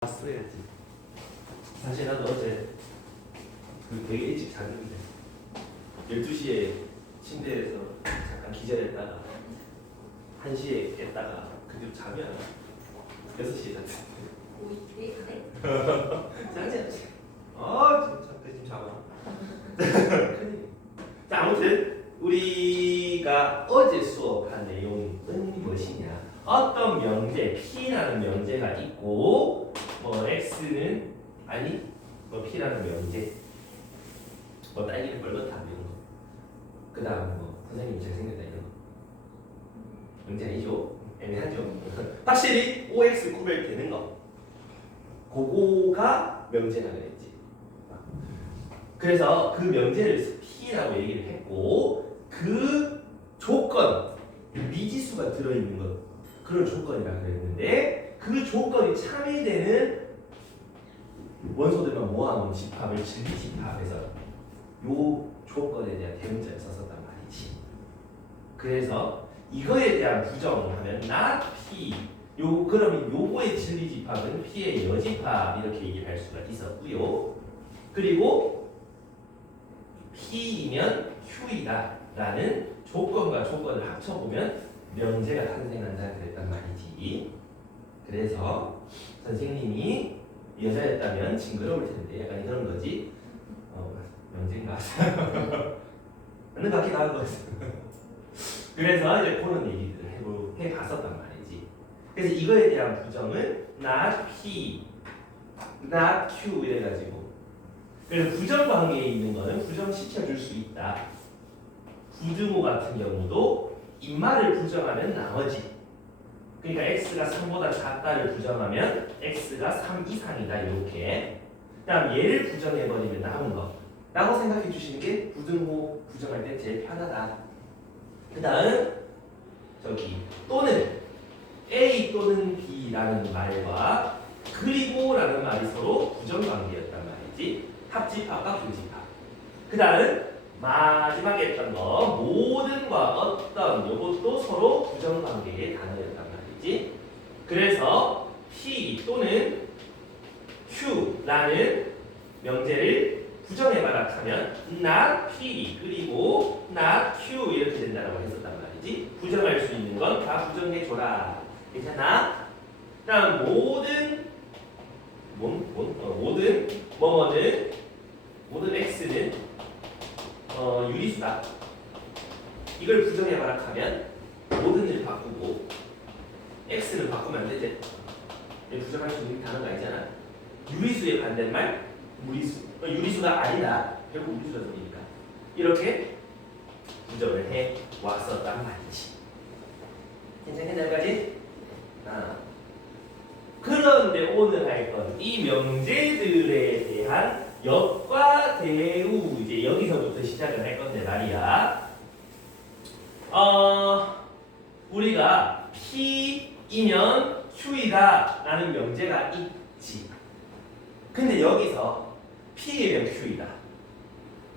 봤어야지. 사실 나도 어제 되게 일찍 잤는데 12시에 침대에서 잠깐 기절했다가 1시에 깼다가 그 뒤로 잠이 안 와. 6시에 잤는데 오이 그래? 짱짱. 진짜 지금 잠아. 큰일. 자, 아무튼 우리가 어제 수업한 내용은 무엇이냐? 어떤 명제 P라는 명제가 있고 뭐 X는 아니 뭐 P라는 명제 뭐 딸기는 벌겋다 이런 거. 그 다음 뭐 선생님이 잘생겼다 이런 거. 명제 아니죠? 애매하죠. 확실히 OX 구별되는 거. 그거가 명제라 그랬지. 그래서 그 명제를 P라고 얘기를 했고 그 조건 미지수가 들어있는 것 그런 조건이라 그랬는데 그 조건이 참여되는 원소들만 모아놓은 집합을 진리집합에서 요 조건에 대한 대문자를 썼었단 말이지. 그래서 이거에 대한 부정하면 not P 그러면 요거의 진리집합은 P의 여집합 이렇게 얘기를 할 수가 있었고요. 그리고 P이면 Q이다 라는 조건과 조건을 합쳐보면 명제가 탄생한다 그랬단 말이지. 그래서 선생님이 여자였다면 징그러울 텐데 약간 그런 거지. 명제인가? 맞는 것 같기도 하고. 그래서 이제 그런 얘기들을 해봤었단 말이지. 그래서 이거에 대한 부정은 not P, not Q 이래가지고. 그래서 부정 관계에 있는 거는 부정시켜줄 수 있다. 부등호 같은 경우도 인말을 부정하면 나머지. 그러니까 x가 3보다 작다를 부정하면 x가 3 이상이다 이렇게. 그다음 얘를 부정해버리면 남은 거. 라고 생각해 주시는 게 부등호 부정할 때 제일 편하다. 그 다음 저기 또는 A 또는 B라는 말과 그리고 라는 말이 서로 부정관계였단 말이지. 합집합과 부집합. 그 다음 마지막에 했던 거 모든과 어떤 요것도 서로 부정관계의 단어였단 말이지. 그래서 P 또는 Q라는 명제를 부정해봐라 하면 not P 그리고 not Q 이렇게 된다고 했었단 말이지. 부정할 수 있는 건 다 부정해줘라. 괜찮아? 그다음 모든 모든 X는 유리수다. 이걸 부정해봐라 하면 모든을 바꾸고 X를 바꾸면 안 되지. 부정할 수 있는 단어가 아니잖아. 유리수의 반대말 무리수. 유리수가 아니다. 결국 무리수라 소리니까. 이렇게 부정을 해 왔었단 말이지. 괜찮겠나 여기까지? 그런데 오늘 할 건 이 명제들에 대한 역과 대우 이제 여기서부터 시작을 할 건데 말이야. 우리가 P이면 Q이다 라는 명제가 있지. 근데 여기서 P이면 Q이다.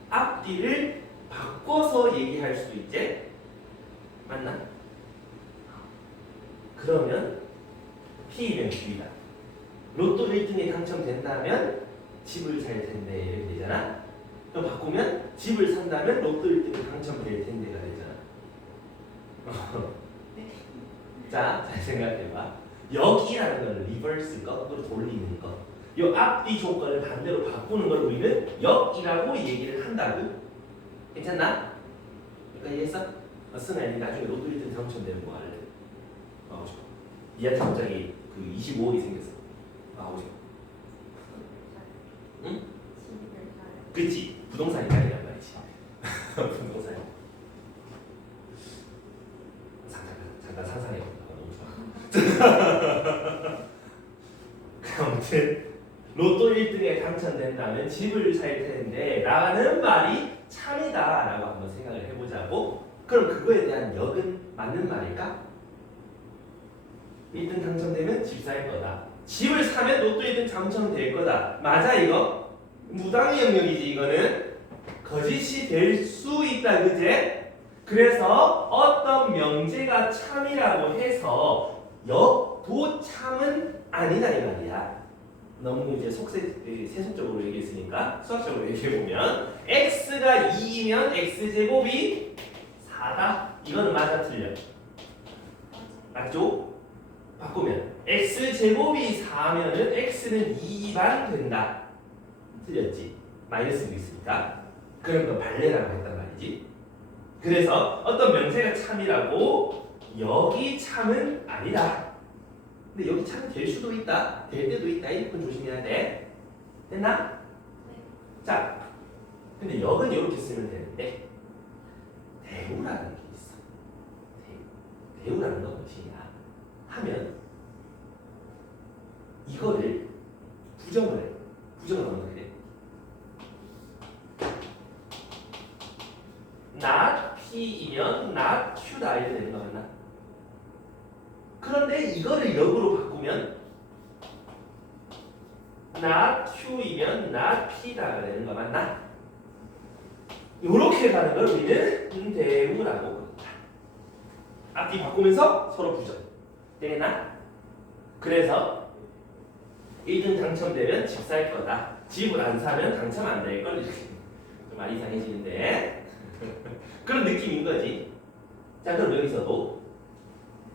앞뒤를 바꿔서 얘기할 수도 있지. 맞나? 그러면 P이면 Q이다. 로또 1등에 당첨된다면 집을 살 텐데 이렇게 되잖아. 또 바꾸면 집을 산다면 로또 1등에 당첨될 텐데가 되잖아. 자, 잘 생각해봐. 역이라는 건 리버스 거꾸로 돌리는 거. 이 앞뒤 조건을 반대로 바꾸는 걸 우리는 역이라고 얘기를 한다고. 괜찮나? 여기까지 이해했어? 승아이 나중에 로또 1등 당첨되면 뭐 할래? 하고 싶어. 니한테 갑자기 그 25억이 생겼어. 하고 싶어. 응? 그치? 부동산이 아니란 말이지. 부동산. 잠깐 상상해봐. 너무 좋아. 아무튼 로또 1등에 당첨된다면 집을 살 텐데 라는 말이 참이다 라고 한번 생각을 해보자고. 그럼 그거에 대한 역은 맞는 말일까? 1등 당첨되면 집 살 거다. 집을 사면 로또 1등 당첨될 거다. 맞아 이거? 무당의 영역이지 이거는. 거짓이 될 수 있다 그제? 그래서 어떤 명제가 참이라고 해서 역도 참은 아니다 이 말이야. 너무 이제 세속적으로 얘기했으니까 수학적으로 얘기해보면 x가 2이면 x제곱이 4다. 이거는 맞아 틀려? 맞죠? 바꾸면 x제곱이 4면은 x는 2반 된다. 틀렸지? 마이너스도 있으니까. 그럼 너 발레라고 했단 말이지. 그래서 어떤 명세가 참이라고 여기 참은 아니다. 근데 여기 참 될 수도 있다. 될 때도 있다. 이 부분 조심해야 돼. 됐나? 자, 근데 역은 이렇게 쓰면 되는데 대우라는 게 있어. 대우라는 건 무엇이냐 하면 이거를 부정을 해. 부정을 하면 그래. not P이면 not Q다 이렇게 되는 거 맞나? 그런데 이거를 역으로 바꾸면 not Q이면 not P다 되는 거 맞나? 이렇게 가는 걸 우리는 대우라고 부른다. 앞뒤 바꾸면서 서로 부정. 되겠나? 그래서 1등 당첨되면 집 살 거다. 집을 안 사면 당첨 안 될 걸. 좀 많이 이상해지는데 그런 느낌인 거지. 자, 그럼 여기서도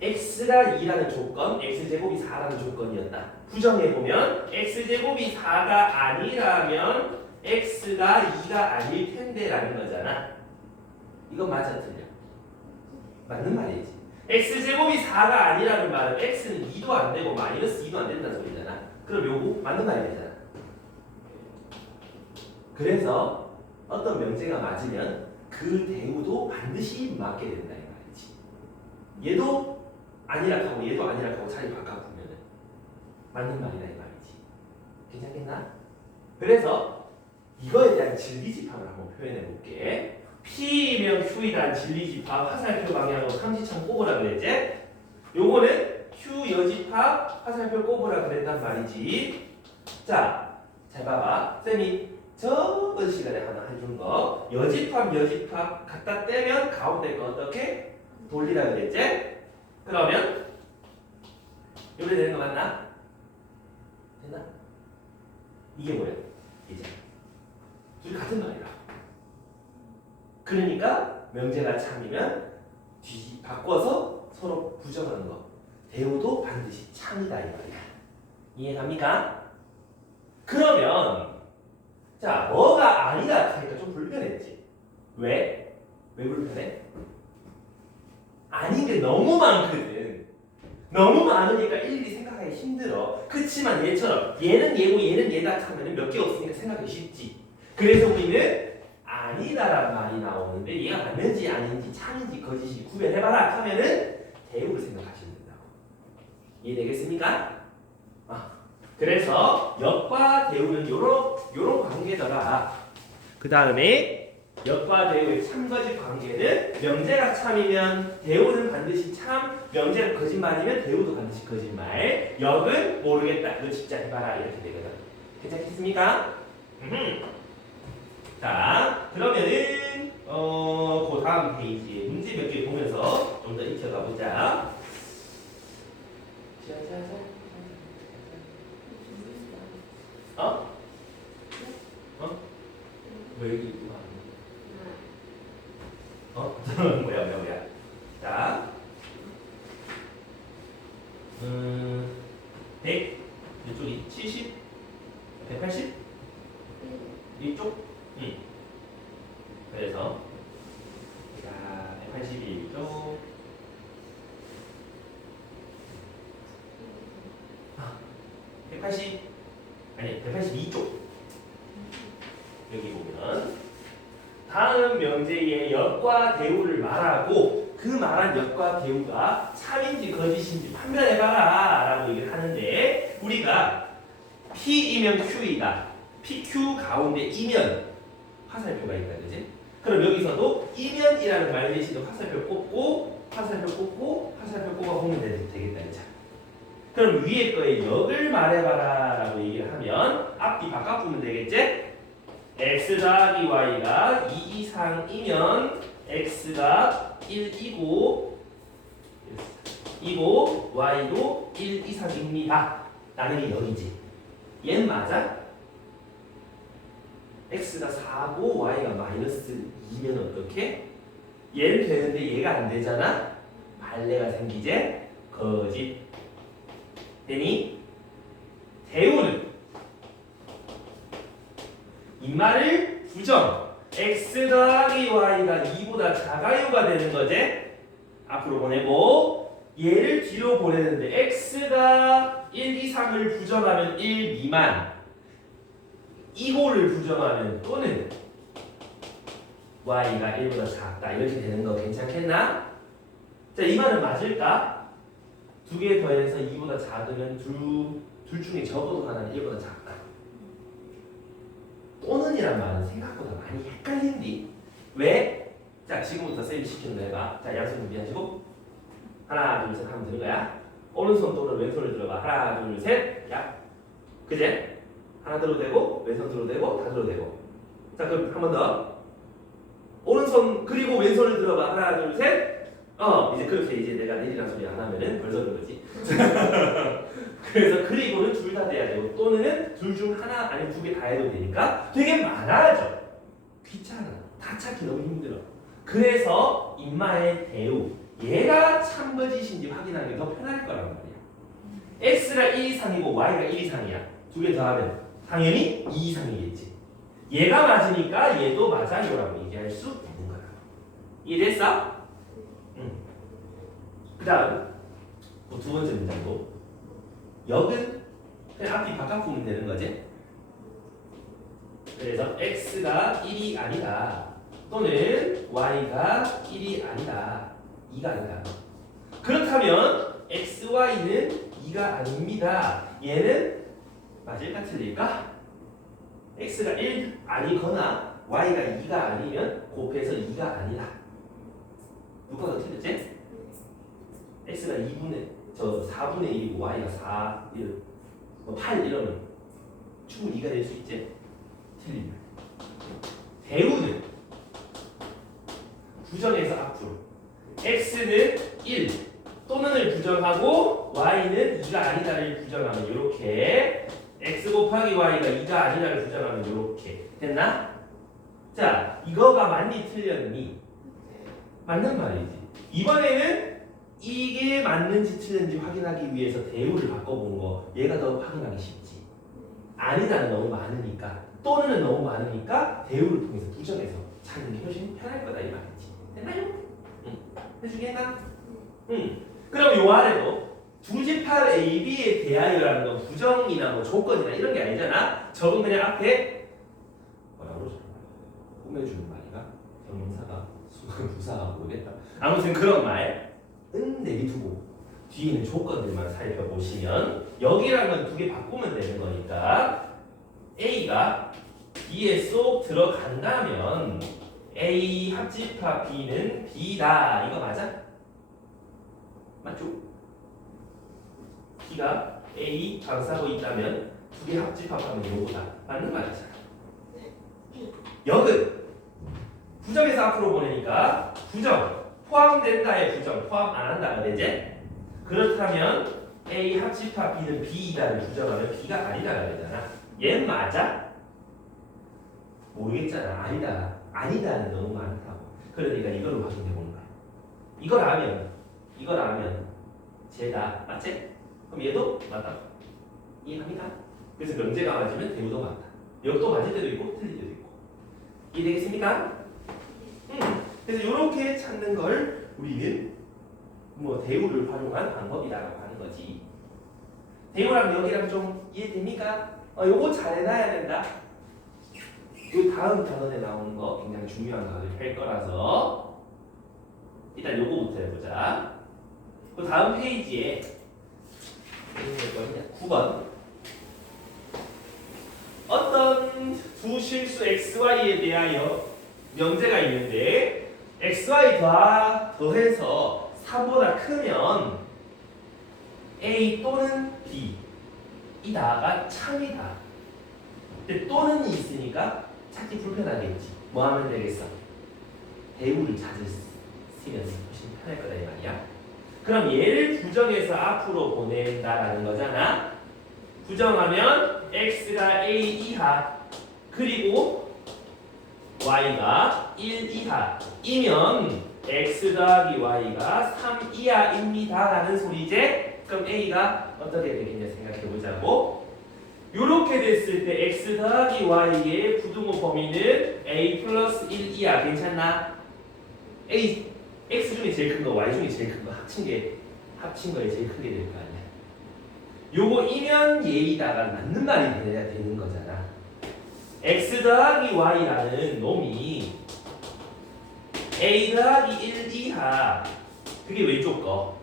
x가 2라는 조건, x제곱이 4라는 조건이었다. 부정해보면 x제곱이 4가 아니라면 x가 2가 아닐 텐데 라는 거잖아. 이건 맞아 틀려? 맞는 말이지. x제곱이 4가 아니라는 말은 x는 2도 안 되고 마이너스 2도 안 된다는 소리잖아. 그럼 요거 맞는 말이 되잖아. 그래서 어떤 명제가 맞으면 그 대우도 반드시 맞게 된다 이 말이지. 얘도 아니라 하고 얘도 아니라 하고 자리 바꿔보면 맞는 말이다 이 말이지. 괜찮겠나? 그래서 이거에 대한 진리집합을 한번 표현해 볼게. P면 Q이란 진리집합 화살표 방향으로 삼지창 꼽으라 그랬지? 요거는 Q 여집합 화살표 꼽으라 그랬단 말이지. 자, 잘 봐봐. 쌤이 저번 시간에 하나 해준 거 여집합 갖다 떼면 가운데 거 어떻게? 돌리라 그랬지? 그러면 요래 되는 거 맞나? 됐나? 이게 뭐야? 이제 둘이 같은 말이라. 그러니까 명제가 참이면 바꿔서 서로 부정하는 거. 대우도 반드시 참이다 이 말이야. 이해갑니까? 그러면 자, 뭐가 아니다 하니까 좀 불편했지. 왜? 왜 불편해? 아닌 게 너무 많거든. 너무 많으니까 일일이 생각하기 힘들어. 그치만 얘처럼 얘는 얘고 얘는 얘다 하면 몇 개 없으니까 생각하기 쉽지. 그래서 우리는 아니다란 말이 나오는데 얘가 맞는지 아닌지 참인지 거짓인지 구별해봐라 하면은 대우를 생각하시면 된다고. 이해되겠습니까? 그래서 역과 대우는 요런 관계더라. 그 다음에 역과 대우의 참거짓 관계는 명제가 참이면 대우는 반드시 참, 명제가 거짓말이면 대우도 반드시 거짓말. 역은 모르겠다. 이거 진짜 해봐라. 이렇게 되거든. 괜찮겠습니까? 자, 그러면은 그 다음 페이지에 문제 몇 개 보면서 좀 더 익혀가 보자. 어? 왜 여기 있구나. 뭐야. 자, 100 이쪽이 70, 180 이쪽, 그래서 자 181쪽, 180 아니 182쪽. 여기 보면 다음 명제의 역과 대우를 말하고 그 말한 역과 대우가 참인지 거짓인지 판별해봐라 라고 얘기를 하는데 우리가 P이면 Q이다. PQ 가운데 이면 화살표가 있다. 그지? 그럼 여기서도 이면이라는 말 대신에 화살표 꼽고 꼽아보면 되겠다. 그죠? 그럼 위에 거에 역을 말해봐라 라고 얘기를 하면 앞뒤 바꿔보면 되겠지? x 더하기 y가 2 이상이면 x가 1이고 y도 1 이상입니다. 라는 게 0이지. 얘는 맞아? x가 4고 y가 마이너스 2면 어떻게? 얘는 되는데 얘가 안 되잖아? 발레가 생기지? 거짓. 되니? 대우는 이 말을 부정. x 더하기 y가 2보다 작아요가 되는 거지? 앞으로 보내고 얘를 뒤로 보내는데 x가 1, 2, 3을 부정하면 1 미만, 이거를 부정하면 또는 y가 1보다 작다 이렇게 되는 거 괜찮겠나? 자, 이 말은 맞을까? 두 개 더해서 2보다 작으면 둘 중에 적어도 하나는 1보다 작다. 또는이란 말은 생각보다 많이 헷갈린디. 왜? 자, 지금부터 쌤이 시키는 거 해봐. 자, 양손 준비하시고 하나 둘 셋 하면 되는 거야. 오른손 또는 왼손을 들어봐. 하나 둘 셋. 야, 그제? 하나 들어도 되고 왼손 들어도 되고 다 들어도 되고. 자, 그럼 한 번 더. 오른손 그리고 왼손을 들어봐. 하나 둘 셋. 이제 그렇게 이제 내가 내리라는 소리 안 하면은 벌써 그러지. 그래서 그리고는 둘 다 돼야 되고 또는 둘 중 하나 아니면 두 개 다 해도 되니까 되게 많아져. 귀찮아. 다 찾기 너무 힘들어. 그래서 인마의 대우 얘가 참거짓인지 확인하는 게 더 편할 거란 말이야. x가 1 이상이고 y가 1 이상이야. 두 개 더하면 당연히 2 이상이겠지. 얘가 맞으니까 얘도 맞아요라고 얘기할 수 있는 거야. 이해됐어? 응. 그 다음 두 번째 문장도 역은 그냥 앞뒤 바꿔보면 되는 거지. 그래서 x가 1이 아니다 또는 y가 1이 아니다 2가 아니다. 그렇다면 x, y는 2가 아닙니다. 얘는 맞을까 틀릴까? x가 1 아니거나 y가 2가 아니면 곱해서 2가 아니다. 누가 더 틀렸지? x가 4분의 1이고 y가 4, 1, 8 이러면 충분히 2가 될 수 있지? 틀립니다. 대우는 부정해서 앞으로 x는 1 또는을 부정하고 y는 2가 아니다를 부정하면 이렇게 x 곱하기 y가 2가 아니다를 부정하면 이렇게 됐나? 자, 이거가 맞니 틀렸니? 맞는 말이지. 이번에는 이게 맞는지 틀렸는지 확인하기 위해서 대우를 바꿔본 거 얘가 더 확인하기 쉽지. 아니다는 너무 많으니까 또는 너무 많으니까 대우를 통해서 부정해서 찾는 게 훨씬 편할 거다 이 말이지. 됐나요? 응. 해주겠나? 응. 그럼 요 아래도 두집합 AB에 대하여라는 건 부정이나 뭐 조건이나 이런 게 아니잖아. 저건 그냥 앞에 뭐라고 그러죠? 꾸며주는 말인가? 경사가 부사가 모르겠다. 아무튼 그런 말 내비두고 뒤에는 조건들만 살펴보시면 여기랑 건 두 개 바꾸면 되는 거니까 A가 B에 쏙 들어간다면 A 합집합 B는 B다. 이거 맞아? 맞죠? B가 A 방사하고 있다면 두 개 합집합하면 요거다. 맞는 말이잖아. 역은 부정에서 앞으로 보내니까 부정 포함된다의 부정 포함 안 한다가 되지? 그렇다면 A 합집합 B는 B이다를 부정하면 B가 아니다가 되잖아. 얘 맞아? 모르겠잖아. 아니다. 아니다는 너무 많다고. 그러니까 이걸로 확인해 보는 거야. 이걸 알면 쟤다. 맞지? 그럼 얘도 맞다. 이해합니까? 그래서 명제가 맞으면 대우도 맞다. 여기도 맞을 때도 있고 틀릴 때도 있고. 이해되겠습니까? 그래서 이렇게 찾는 걸 우리는 뭐 대우를 활용한 방법이라고 하는 거지. 대우랑 여기랑 좀 이해됩니까? 요거 잘 해놔야 된다. 요 다음 단원에 나오는 거 굉장히 중요한 단원을 할 거라서 일단 요거부터 해보자. 그 다음 페이지에 9번 어떤 두 실수 xy에 대하여 명제가 있는데 xy 더해서 3보다 크면 a 또는 b 이다가 참이다. 근데 또는이 있으니까 찾기 불편하겠지. 뭐 하면 되겠어? 대우를 찾으면 훨씬 편할 거다 이 말이야. 그럼 얘를 부정해서 앞으로 보낸다라는 거잖아. 부정하면 x가 a 이하 그리고 y가 1 이하이면 x 더하기 y가 3 이하입니다 라는 소리제. 그럼 a가 어떻게 되겠냐 생각해보자고. 요렇게 됐을 때 x 더하기 y의 부등호 범위는 a 플러스 1 이하. 괜찮나? x 중에 제일 큰 거 y 중에 제일 큰 거 합친 거에 제일 크게 될 거 아니야. 요거 이면 예이다가 맞는 말이 돼야 되는 거잖아. x 더하기 y라는 놈이 a 더하기 1 이하 그게 왼쪽 거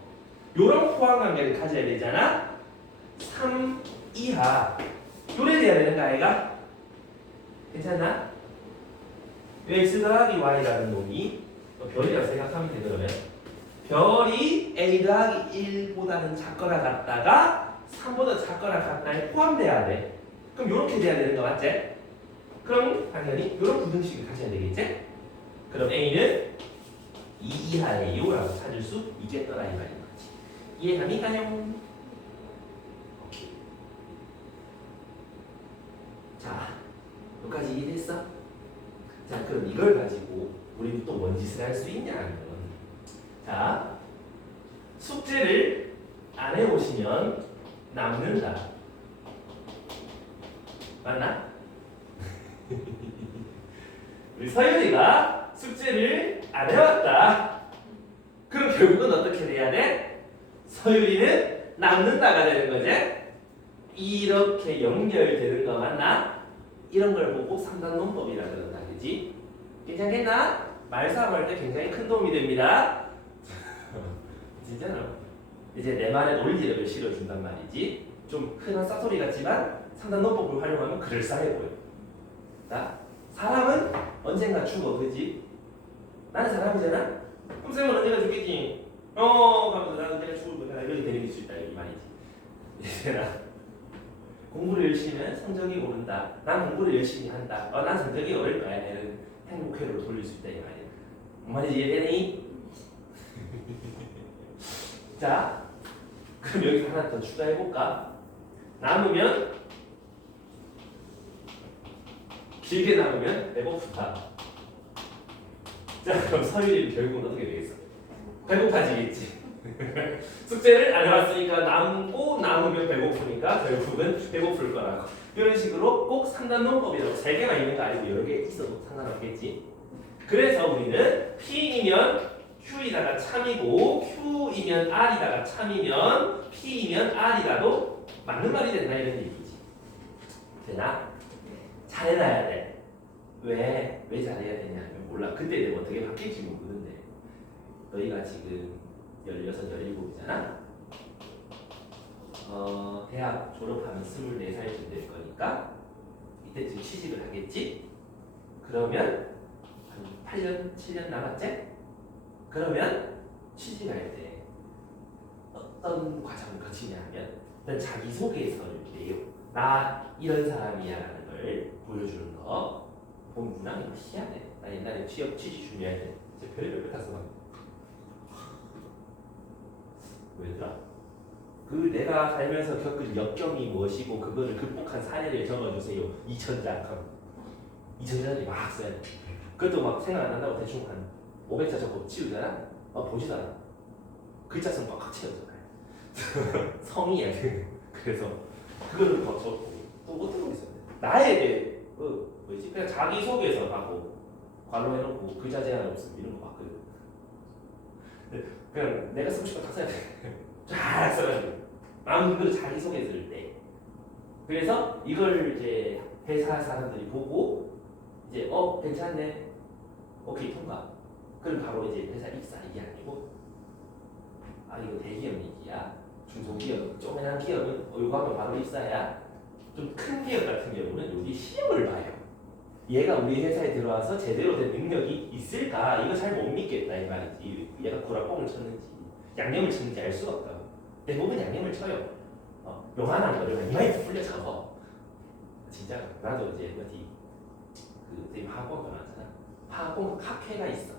요런 포함 관계를 가져야 되잖아. 3 이하 요래 돼야 되는 거 아이가? 괜찮나? x 더하기 y라는 놈이 별이라고 생각하면 돼. 그러면 별이 a 더하기 1보다는 작거나 같다가 3보다 작거나 같다에 포함돼야 돼. 그럼 요렇게 돼야 되는 거 맞지? 그럼 당연히 요런 부등식을 가져야 되겠지? 그럼 a는 2 이하예요 라고 찾을 수 있겠더라 이 말인 거지. 이해갑니까요? 오케이. 자, 여기까지 이해됐어? 자, 그럼 이걸 가지고 우리는 또 뭔 짓을 할 수 있냐 하면, 자, 숙제를 안 해오시면 남는다. 맞나? 우리 서윤이가 숙제를 안 해왔다. 그럼 결국은 어떻게 돼야 돼? 서윤이는 남는다가 되는 거지? 이렇게 연결되는 거 맞나? 이런 걸 보고 3단 논법이라 그런다. 그지? 괜찮겠나? 말싸움할 때 굉장히 큰 도움이 됩니다. 진짜로. 이제 내 말에 논리력을 실어준단 말이지. 좀 흔한 쌉소리 같지만 3단 논법을 활용하면 그럴싸해 보여. 자, 사람은 언젠가 죽어, 그지? 나는 사람이잖아? 그럼 쌤은 언젠가 죽겠지? 그러면서 나는 언젠가 죽을 거야. 이렇게 되는 수 있다, 이 말이지. 얘들아, 공부를 열심히 하면 성적이 오른다. 난 공부를 열심히 한다. 난 성적이 오를 거야. 얘는 행복회로로 돌릴 수 있다, 이 말이야. 말이지, 이해되니? 자, 그럼 여기서 하나 더 추가해볼까? 남으면 길게 남으면 배고프다. 자, 그럼 서율이 결국은 어떻게 되겠어? 배고파지겠지. 숙제를 안 해봤으니까 남고 남으면 배고프니까 결국은 배고플 거라고. 이런 식으로 꼭 3단 논법이라고 3개가 있는 거 아니고 여러 개 있어도 상관없겠지. 그래서 우리는 P이면 Q이다가 참이고 Q이면 R이다가 참이면 P이면 R이라도 맞는 말이 된다 이런 얘기지. 되나? 잘해놔야 돼. 왜 잘해야 되냐면 몰라. 그때 내가 어떻게 바뀔지 모르는데 너희가 지금 16, 17이잖아. 대학 졸업하면 24살쯤 될 거니까 이때쯤 취직을 하겠지? 그러면 한 8년, 7년 남았지? 그러면 취직할 때 어떤 과정을 거치냐 하면 일단 자기소개서를 내요. 나 이런 사람이야 라는 걸 보여주는 거. 보면 문항이 희한해. 나 옛날에 취직 준비할 때 진짜 별의별 거 다 써봤는데 왜더라? 그 내가 살면서 겪은 역경이 무엇이고 그거를 극복한 사례를 적어주세요. 2000자 2000자들이 막 써야 돼. 그것도 막 생각 안 난다고 대충 한 500자 적고 치우잖아? 보지도 않아. 글자 성 꽉꽉 채워줘. 성이야. 그래서 그거를 더 적고 또 어떤 거 있었네. 나에 대해 뭐지? 그냥 자기소개서 하고 관로 해놓고 글자 제한 없음 이런 거 봤거든. 그냥 내가 쓰고 싶은 거 다 써야 돼. 잘 써가지고 마음 그대로 자기소개서를 때. 그래서 이걸 이제 회사 사람들이 보고 이제 괜찮네. 오케이 통과. 그럼 바로 이제 회사 입사 이게 아니고 이거 대기업 얘기야. 중소기업, 조그만한 기업은 이거 하면 바로 입사야. 좀 큰 기업 같은 경우는 여기 시험을 봐요. 얘가 우리 회사에 들어와서 제대로 된 능력이 있을까? 이거 잘 못 믿겠다 이 말이지. 얘가 구라뽕을 쳤는지 양념을 쳤는지 알 수가 없다고. 대부분 양념을 쳐요. 요만한 거를 이마에 풀려 적어. 진짜 나도 이제 어디 그 학원 나왔잖아. 학원 학회가 있어.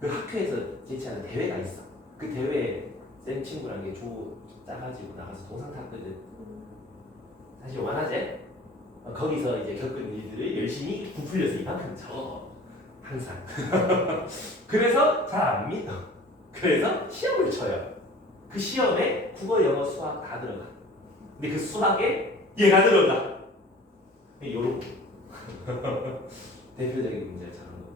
그 학회에서 제시하는 대회가 있어. 그 대회에 쌤 친구랑 조 짜가지고 나가서 동상 탔거든. 사실 원하제 거기서 이제 겪은 일들을 열심히 부풀려서 이만큼 적어 항상. 그래서 잘 안 믿어. 그래서 시험을 쳐요. 그 시험에 국어, 영어, 수학 다 들어가. 근데 그 수학에 얘가 들어가. 요런 대표적인 문제가 저런 건데.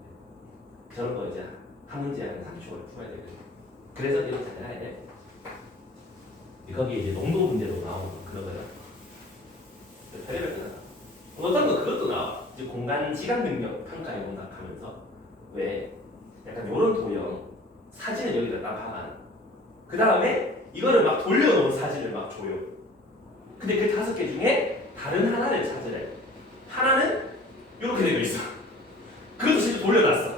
저런 거 이제 한 문제 한 30초를 풀어야 되거든요. 그래서 이거 잘 해야 돼. 거기에 이제 농도 문제도 나오고 그런 거요. 별의별 거 나와. 어떤 거 그것도 나와. 이제 공간 시간 능력 평가해 본다 하면서 왜 약간 요런 도형 사진을 여기다 딱 박아. 그 다음에 이거를 막 돌려놓은 사진을 막 줘요. 근데 그 5개 중에 다른 하나를 찾으래. 하나는 이렇게 되어 있어. 그것도 실제 돌려놨어.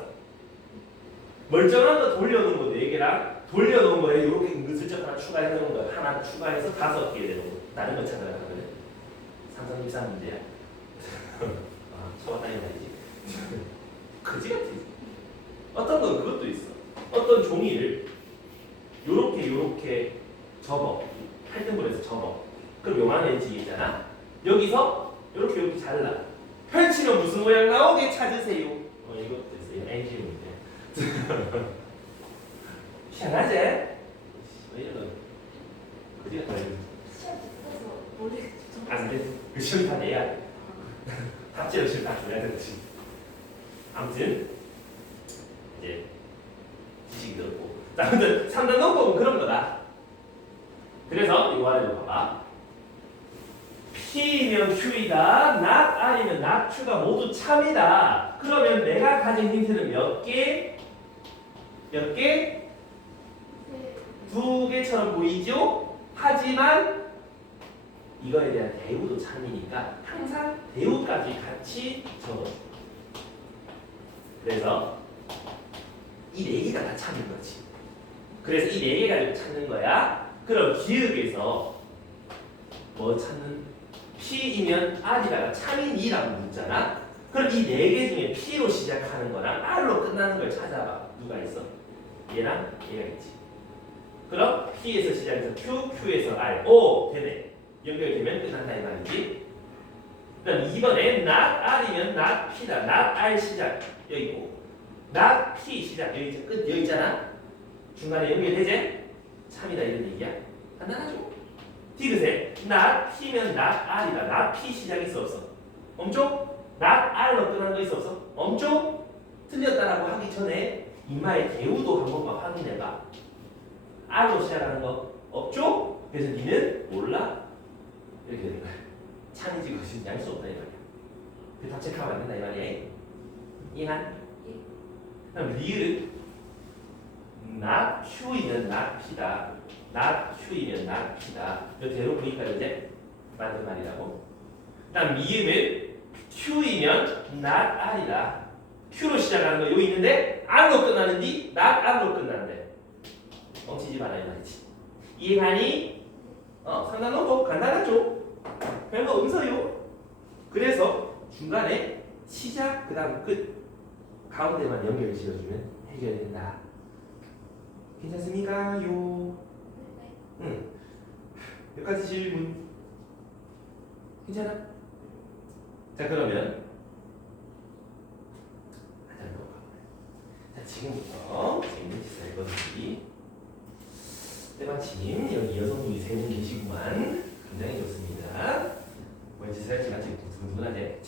멀쩡한 거 돌려놓은 거 4개랑 돌려놓은 거에 이렇게 은근슬쩍 하나 추가해 놓은 거 하나 추가해서 5개 되는 거. 다른 거 찾아가면 삼성일산 문제야. 아, 처음 다니는 말이지. 그지 같지. 어떤 건 그것도 있어. 어떤 종이를 요렇게 접어. 8등분해서 접어. 그럼 요만한 지게 있잖아. 여기서 요렇게 잘라. 펼치면 무슨 모양 나오게 찾으세요. 이것도 있어요. 엔진 문제. 희한하지? 왜 이러노? 그지 같아. 시험 듣고서 머리 안 돼. 그 시험 다 내야 돼. 답지를 시험 다 줘야 되지. 아무튼 이제 지식이 넓고. 자, 아무튼 3단 농법은 그런 거다. 그래서 이거 아래로 봐봐. P면 Q이다. not R이면 not Q가 모두 참이다. 그러면 내가 가진 힌트는 몇 개? 몇 개? 2개처럼 보이죠? 하지만 이거에 대한 대우도 참이니까 항상 대우까지 같이 적어줘. 그래서 이 4개가 다 참인 거지. 그래서 이 4개가 찾는 거야. 그럼 기억에서 뭐 찾는? P이면 R이다가 참인이라고 묻잖아. 그럼 이 4개 중에 P로 시작하는 거랑 R로 끝나는 걸 찾아봐. 누가 있어? 얘랑 얘가 있지. 그럼 P에서 시작해서 Q, Q에서 R. 오, 되네. 연결되면 끝난다 이 말이지. 그럼 2번에 not R이면 not P다. not R 시작 여기 있고 not P 시작 여기 있잖아. 끝 여기 있잖아. 중간에 연결되지? 참이다 이런 얘기야. 간단하죠? 디귿에 not P면 not R이다. not P 시작 있어 없어? 엄청? not R로 끝나는 거 있어 없어? 엄청? 틀렸다라고 하기 전에 이마의 대우도 한 번만 확인해봐. R로 시작하는 거 없죠? 그래서 니는 몰라? 이렇게 되는 거야. 참인지 것인지 알 수 없다 이 말이야. 그 답 체크하면 안 된다 이 말이야. 이해한? 그럼 리을은 not Q이면 not P다. not Q이면 not P다. 이거 대놓으니까 이제 맞는 말이라고. 그다음 미음은 Q이면 not R이다. Q로 시작하는 거 여기 있는데 R로 끝나는데 not R로 끝난대. 멈치지 마라 이 말이지. 이해하니? 상당 농법 간단하죠? 별거 없어요. 그래서 중간에 시작 그다음 끝 가운데만 연결 지어주면 해결이 된다. 괜찮습니까? 요. 응. 여기까지 질문. 괜찮아? 자 그러면 자 지금부터 재밌는 짓을 해보기. 때마침 여기 여성분이 3분 계시구만. 굉장히 좋습니다. 뭐 짓을 할지 같이 두근두근하지.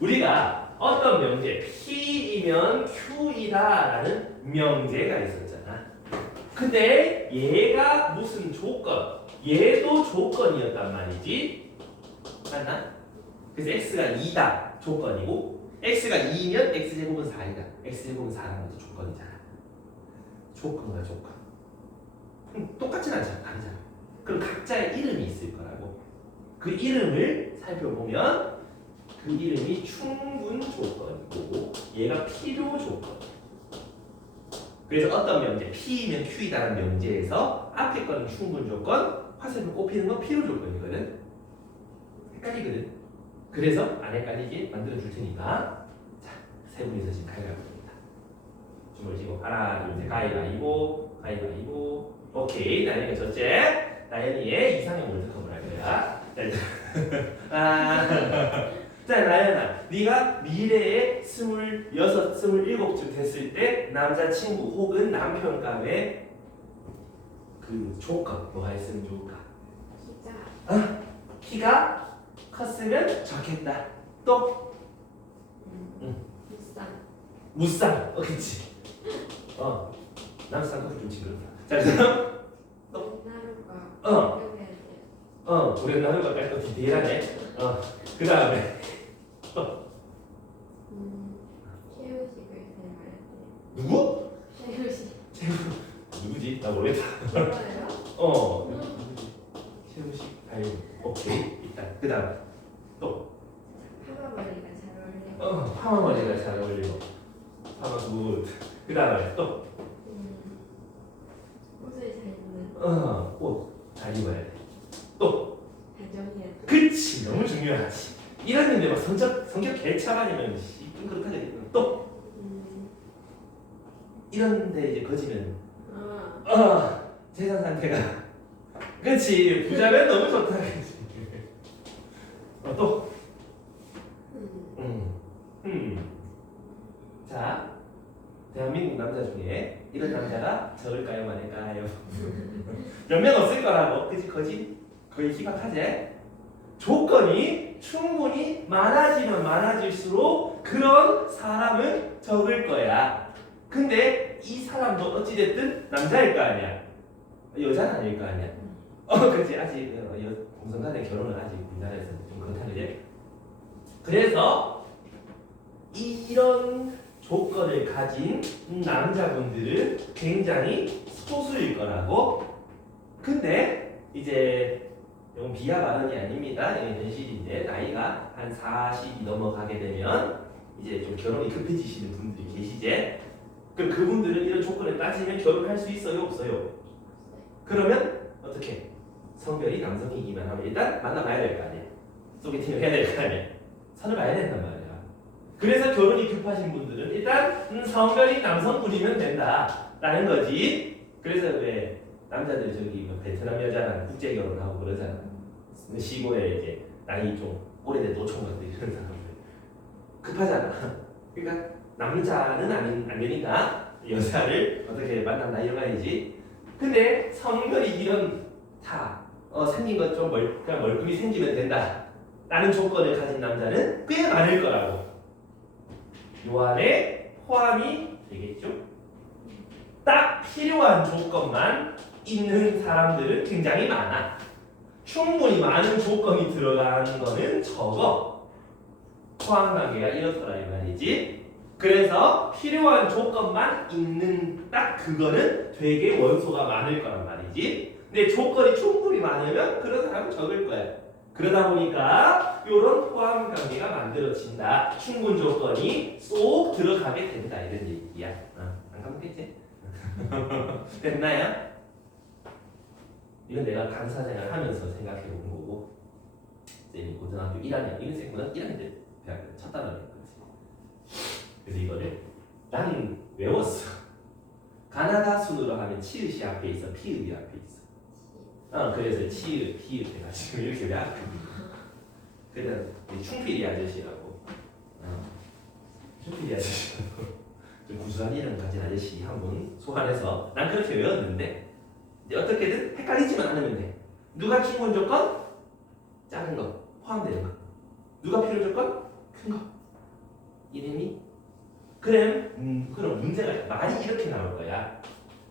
우리가 어떤 명제 P이면 Q이다라는 명제가 있었잖아. 근데 얘가 무슨 조건? 얘도 조건이었단 말이지. 맞나? 그래서 x가 2다 조건이고 x가 2면 x제곱은 4이다. x제곱은 4라는 것도 조건이잖아. 조건과 조건. 똑같진 않잖아. 다르잖아. 그럼 각자의 이름이 있을 거라고. 그 이름을 살펴보면 그 이름이 충분 조건이고 얘가 필요 조건. 그래서 어떤 명제 P이면 Q이다라는 명제에서 앞에 거는 충분 조건, 화살표 꼽히는 건 필요 조건이거든. 헷갈리거든. 그래서 안 헷갈리게 만들어 줄 테니까 자, 세 분이서 지금 가위바위보입니다. 줌을 쥐고 하나, 둘, 셋 가위바위보, 가위바위보. 오케이, 나연이가 첫째. 나연이의 이상형 월드컵을 할 거야. 자, 아, 자 나연아, 네가 미래에 26, 27쯤 됐을 때 남자친구 혹은 남편과의 그 조건 뭐가 있으면 좋을까? 기자. 키가 컸으면 좋겠다. 또 무쌍. 무쌍. 그치. 남쌍 커플 좀 징그럽다. 자 그럼 나루가. 우리가 나눈 것까지 또 디테일하네. 그 다음에 최우식을 닮아야 돼. 누구? 최우식. 누구지? 나 모르겠다. 몰라요? 누구지? 최우식 아유 오케이 일단 그 다음 또 파마 머리가 잘 어울려. 파마 머리가 잘 어울리고 파마 굿. 그 다음에 또 옷을 잘 입는. 옷 잘 입어야 돼. 또 다정해야 돼. 그치 너무 중요하지. 이랬는데 막 성격 개차반이면 끈끈하게 또 이런데 이제 거지면 재산 상태가 그치 부자면 너무 좋다 그치. 또 자 대한민국 남자 중에 이런 남자가 적을까요 많을까요? 몇 명 없을 거라고 그치 거의 희박하지. 조건이 충분히 많아지면 많아질수록 그런 사람은 적을 거야. 근데 이 사람도 어찌됐든 남자일 거 아니야. 여자는 아닐 거 아니야. 그치 아직 동성간의 결혼은 아직 우리나라에서 좀 그렇다 그지. 그래서 이런 조건을 가진 남자분들은 굉장히 소수일 거라고. 근데 이제 이건 비하 발언이 아닙니다. 이게 현실인데 나이가 한 40이 넘어가게 되면 이제 좀 결혼이 급해지시는 분들이 계시지. 그럼 그분들은 이런 조건을 따지면 결혼할 수 있어요, 없어요? 그러면 어떻게? 성별이 남성이기만 하면 일단 만나봐야 될 거 아니야. 소개팅을 해야 될 거 아니야. 선을 봐야 된단 말이야. 그래서 결혼이 급하신 분들은 일단 성별이 남성분이면 된다라는 거지. 그래서 왜 남자들 저기 베트남 여자랑 국제 결혼하고 그러잖아. 시골에 이제 나이 좀 오래된 노총각들 이런 사람들 급하잖아. 그러니까 남자는 안 되니까 여자를 어떻게 만난다 이런 말이지. 근데 성별이 이런 다 생긴 것 좀 그냥 멀끔히 생기면 된다 라는 조건을 가진 남자는 꽤 많을 거라고. 요 안에 포함이 되겠죠. 딱 필요한 조건만 있는 사람들은 굉장히 많아. 충분히 많은 조건이 들어가는 거는 적어. 포함 관계가 이렇더라 이 말이지. 그래서 필요한 조건만 있는 딱 그거는 되게 원소가 많을 거란 말이지. 근데 조건이 충분히 많으면 그런 사람은 적을 거야. 그러다 보니까 이런 포함 관계가 만들어진다. 충분 조건이 쏙 들어가게 된다 이런 얘기야. 안 까먹겠지? 됐나요? 이건 내가 강사 생활 하면서 생각해 본 거고. 이제 고등학교 1학년, 인생고등학교 1학년 때 대학교 첫 단원이었거든. 그래서 이거를 나는 외웠어. 가나다 순으로 하면 치읓이 앞에 있어, 피읍이 앞에 있어. 그래서 치읓, 피읓 해가지고 이렇게 왜 앞에 그래서 충필이 아저씨라고. 충필이 아저씨라고 좀 구수한 이름 가진 아저씨 한 분 소환해서 난 그렇게 외웠는데 이제 어떻게든 헷갈리지만 않으면 돼. 누가 충분 조건? 작은 거 포함되는 거. 누가 필요 조건? 큰 거. 이름이? 그럼 문제가 말이 이렇게 나올 거야.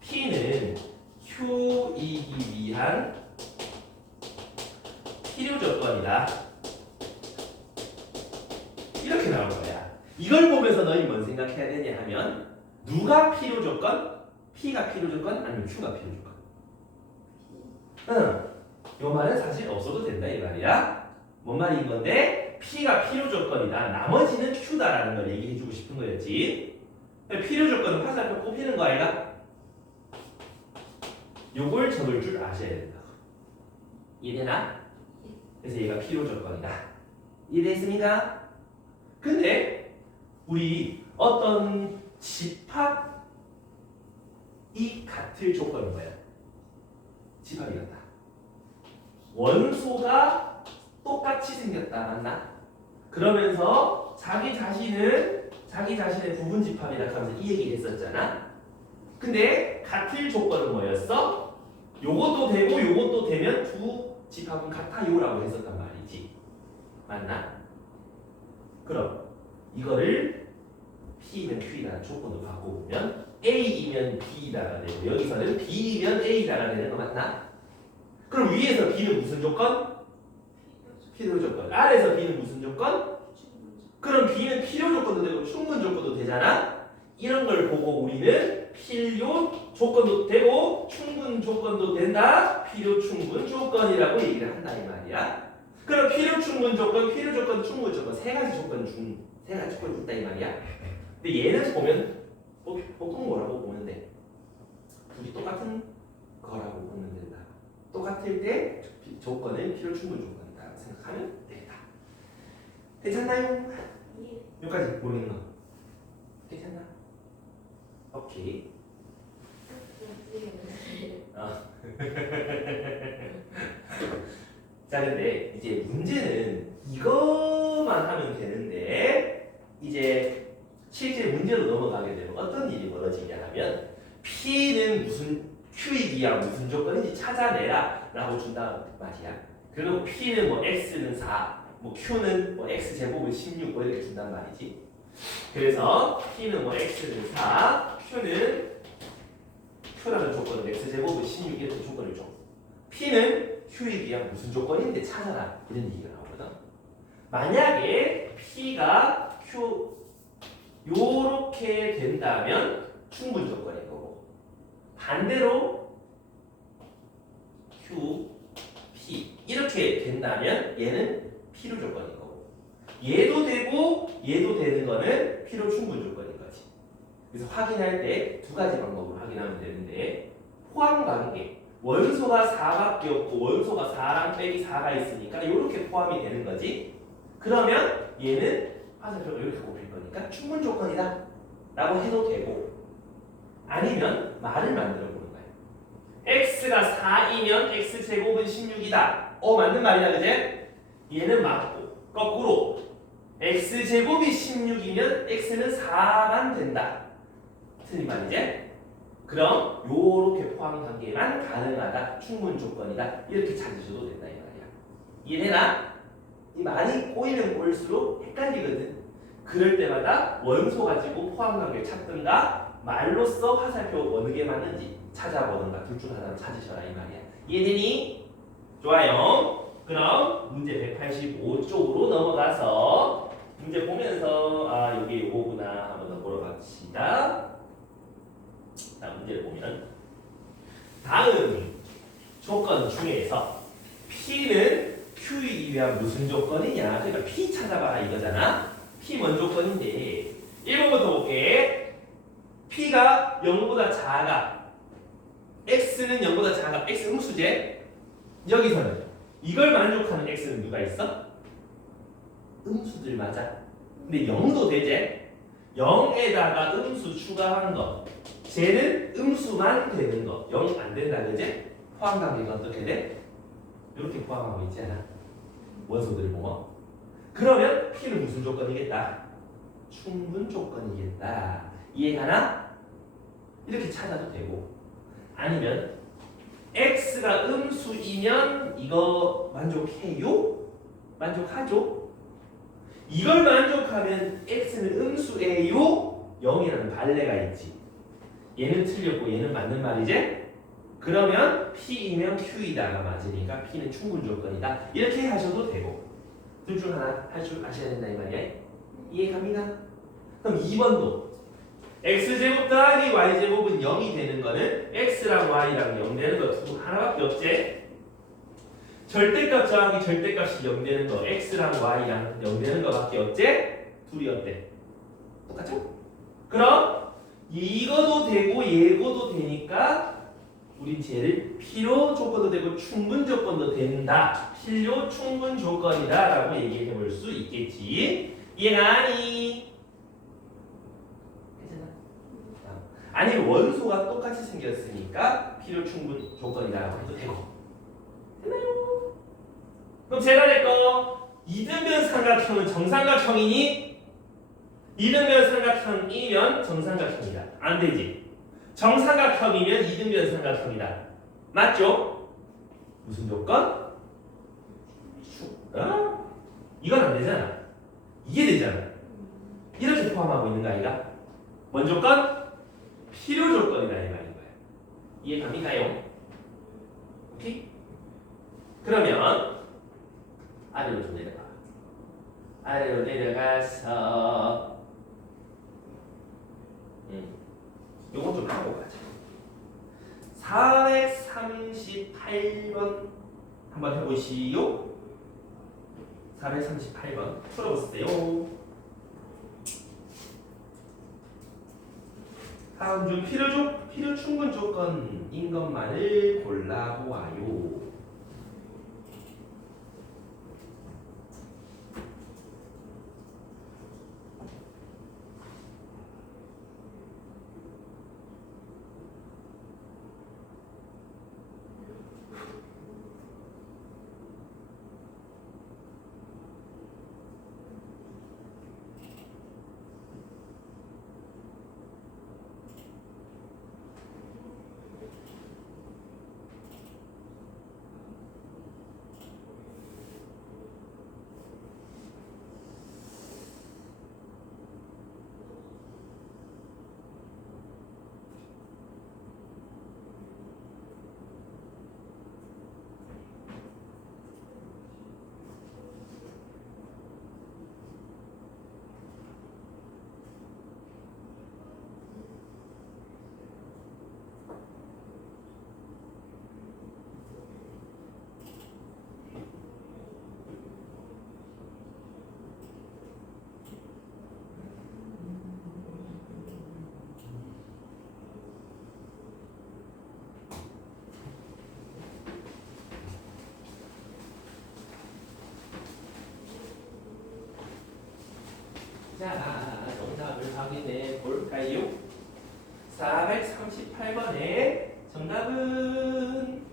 P는 Q이기 위한 필요 조건이다. 이렇게 나올 거야. 이걸 보면서 너희 뭔 생각해야 되냐 하면 누가 필요 조건? P가 필요 조건? 아니면 Q가 필요 조건? 요 말은 사실 없어도 된다 이 말이야. 뭔 말인 건데? P가 필요 조건이다. 나머지는 Q다라는 걸 얘기해주고 싶은 거였지. 필요 조건은 화살표 꼽히는 거 아이가? 요걸 적을 줄 아셔야 된다. 이해되나? 그래서 얘가 필요 조건이다. 이해됐습니까? 근데 우리 어떤 집합이 같을 조건인 거야. 집합이 같다. 원소가 똑같이 생겼다. 맞나? 그러면서 자기 자신의 부분 집합이라 하면서 이 얘기 했었잖아. 근데 같을 조건은 뭐였어? 요것도 되고 요것도 되면 두 집합은 같아요라고 했었단 말이지. 맞나? 그럼 이거를 P면 Q이라는 조건으로 바꿔보면 A이면 B다가 되고 여기서는 B이면 A다가 되는 거 맞나? 그럼 위에서 B는 무슨 조건? 필요 조건. 아래에서 B는 무슨 조건? 그럼 B는 필요 조건도 되고 충분 조건도 되잖아? 이런 걸 보고 우리는 필요 조건도 되고 충분 조건도 된다. 필요 충분 조건이라고 얘기를 한다 이 말이야. 그럼 필요 충분 조건, 필요 조건, 충분 조건 세 가지 조건을 준다 이 말이야. 근데 얘는 보면 보통 뭐라고 보면 돼? 둘이 똑같은 거라고 보면 된다. 똑같을 때 조건은 필요 충분 조건이다 생각하면 되겠다. 괜찮나요? 예. 여기까지 모르는 거 괜찮나? 오케이. 자 근데 이제 문제는 이것만 하면 되는데 이제 실제 문제로 넘어가게 되면 어떤 일이 벌어지냐 하면 P는 무슨 Q이기야 무슨 조건인지 찾아내라 라고 준다 말이야. 그리고 P는 뭐 X는 4 뭐 Q는 뭐 X 제곱은 16 뭐 이렇게 준단 말이지. 그래서 P는 뭐 X는 4 Q라는 조건은 X 제곱은 16 이렇게 조건을 줘. P는 Q에 비한 무슨 조건인데 찾아라 이런 얘기가 나오거든. 만약에 P가 Q 요렇게 된다면 충분 조건인 거고 반대로 Q, P 이렇게 된다면 얘는 필요 조건인 거고 얘도 되고 얘도 되는 거는 필요 충분 조건인 거지. 그래서 확인할 때 두 가지 방법으로 확인하면 되는데 포함 관계 원소가 4밖에 없고 원소가 4랑 빼기 4가 있으니까 이렇게 포함이 되는 거지. 그러면 얘는 화살표가 이렇게 꼽힐 거니까 충분 조건이다 라고 해도 되고 아니면 말을 만들어 보는 거야. x가 4이면 x제곱은 16이다. 맞는 말이다 그제? 얘는 맞고 거꾸로 x제곱이 16이면 x는 4만 된다. 틀린 말이지? 그럼 요렇게 포함 관계만 가능하다. 충분 조건이다. 이렇게 찾으셔도 된다 이 말이야. 이해되나? 이 말이 꼬이면 꼬일수록 헷갈리거든. 그럴 때마다 원소 가지고 포함 관계를 찾든가 말로써 화살표 어느 게 맞는지 찾아보든가 둘 중 하나를 찾으셔라 이 말이야. 이해되니? 좋아요. 그럼 문제 185쪽으로 넘어가서 문제 보면서 여기 요거구나 한번 더 보러 갑시다. 자, 문제를 보면 다음 조건 중에서 P는 Q이기 위한 무슨 조건이냐? 그러니까 P 찾아봐라 이거잖아. P 뭔 조건인데 1번부터 볼게. P가 0보다 작아. X는 0보다 작아. X 음수제. 여기서는 이걸 만족하는 X는 누가 있어? 음수들 맞아. 근데 0도 되지? 0에다가 음수 추가한 거. 쟤는 음수만 되는 거. 0 안 된다 그지? 포함 관계가 어떻게 돼? 이렇게 포함하고 있지 않아? 원소들을 보면. 그러면 P는 무슨 조건이겠다? 충분 조건이겠다. 이해가나? 이렇게 찾아도 되고 아니면 X가 음수이면 이거 만족해요? 만족하죠? 이걸 만족하면 X는 음수예요? 0이라는 발레가 있지. 얘는 틀렸고 얘는 맞는 말이지? 그러면 P이면 Q이다가 맞으니까 P는 충분 조건이다. 이렇게 하셔도 되고 둘 중 하나 할 줄 아셔야 된다 이 말이야. 이해갑니다? 그럼 2번도 X제곱 더하기 Y제곱은 0이 되는 거는 X랑 Y랑 0 되는 거 두 하나밖에 없지? 절대값 더하기 절대값이 0 되는 거 X랑 Y랑 0 되는 거밖에 없지? 둘이 어때? 똑같죠? 그럼 이거도 되고 얘거도 되니까 우린 쟤를 필요 조건도 되고 충분 조건도 된다. 필요 충분 조건이다 라고 얘기해 볼 수 있겠지. 이해가니? 괜찮아? 아니면 원소가 똑같이 생겼으니까 필요 충분 조건이다 라고 해도 되고. 됐나요? 그럼 제가 될거 이등변 삼각형은 정삼각형이니? 이등변 삼각형이면 정삼각형이다. 안 되지. 정삼각형이면 이등변 삼각형이다. 맞죠? 무슨 조건? 어? 이건 안 되잖아. 이게 되잖아. 이렇게 포함하고 있는 거 아닌가? 뭔 조건? 필요 조건이다 이 말인 거야. 이해 갑니까요? 오케이? 그러면 아래로 좀 내려가. 아래로 내려가서 요거 좀 하고 가자. 438번 한번 해보시오. 438번 풀어보세요. 다음 중 필요 충분 조건인 것만을 골라보아요. 자, 정답을 확인해 볼까요? 438번의 정답은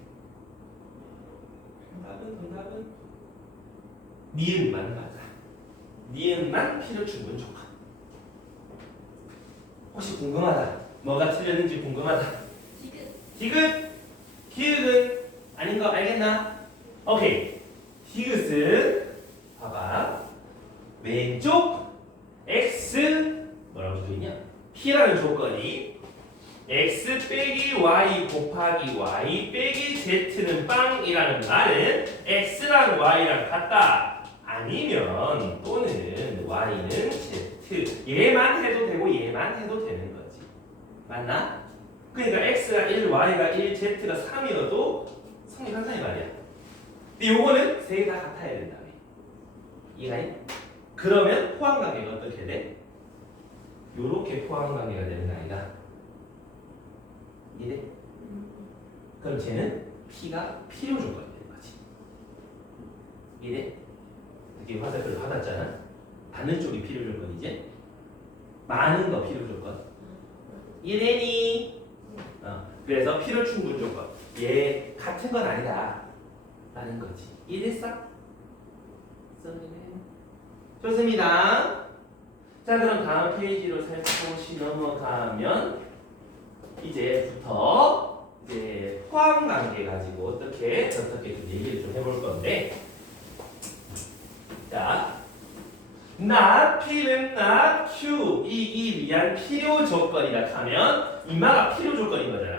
니은만 맞아. 니은만 필요 충분 조건. 혹시 궁금하다. 뭐가 틀렸는지 궁금하다. 디귿. 기획은 아닌 거 알겠나? 오케이. 디귿은 봐봐. 왼쪽 x 뭐라고 써있냐? p라는 조건이 x 빼기 y 곱하기 y 빼기 z는 빵이라는 말은 x랑 y랑 같다. 아니면 또는 y는 z. 얘만 해도 되고 얘만 해도 되는 거지. 맞나? 그러니까 x가 1, y가 1, z가 3이어도 성립한다 이 말이야. 근데 요거는 세 개 다 같아야 된다. 이해가? 그러면 포함관계가 어떻게 돼? 요렇게 포함관계가 되는 거 아니다. 이해? 그럼 쟤는 P가 필요 조건이 되는 거지. 이해? 이렇게 화살표를 받았잖아. 받는 쪽이 필요 조건이지. 많은 거 필요 조건. 이해되니? 그래서 필요 충분 조건. 얘 같은 건 아니다. 라는 거지. 이해됐어? 좋습니다. 자, 그럼 다음 페이지로 살펴보시 넘어가면 이제부터 포함 관계 가지고 어떻게 좀 얘기를 좀 해볼 건데, 자, 나 P는 나 Q 이기 위한 필요 조건이라 하면 이마가 필요 조건인 거잖아.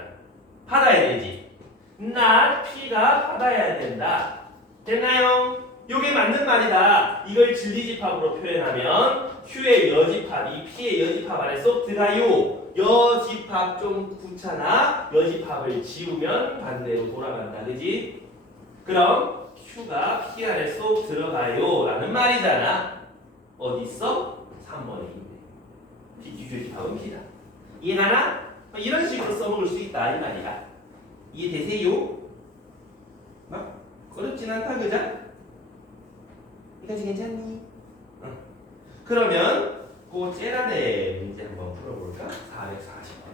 받아야 되지. 나 P가 받아야 된다. 됐나요? 요게 맞는 말이다. 이걸 진리집합으로 표현하면 Q의 여집합이 P의 여집합 안에 쏙 들어가요. 여집합 좀 귀찮아. 여집합을 지우면 반대로 돌아간다. 그지? 그럼 Q가 P 안에 쏙 들어가요 라는 말이잖아. 어디 있어? 3번에 있네. 여집합은 P다. 이해가나? 이런 식으로 써먹을 수 있다 이 말이야. 이해되세요? 막 어렵진 않다 그자? 이까지 괜찮니? 응. 그러면 그 째라의 문제 한번 풀어볼까? 440번.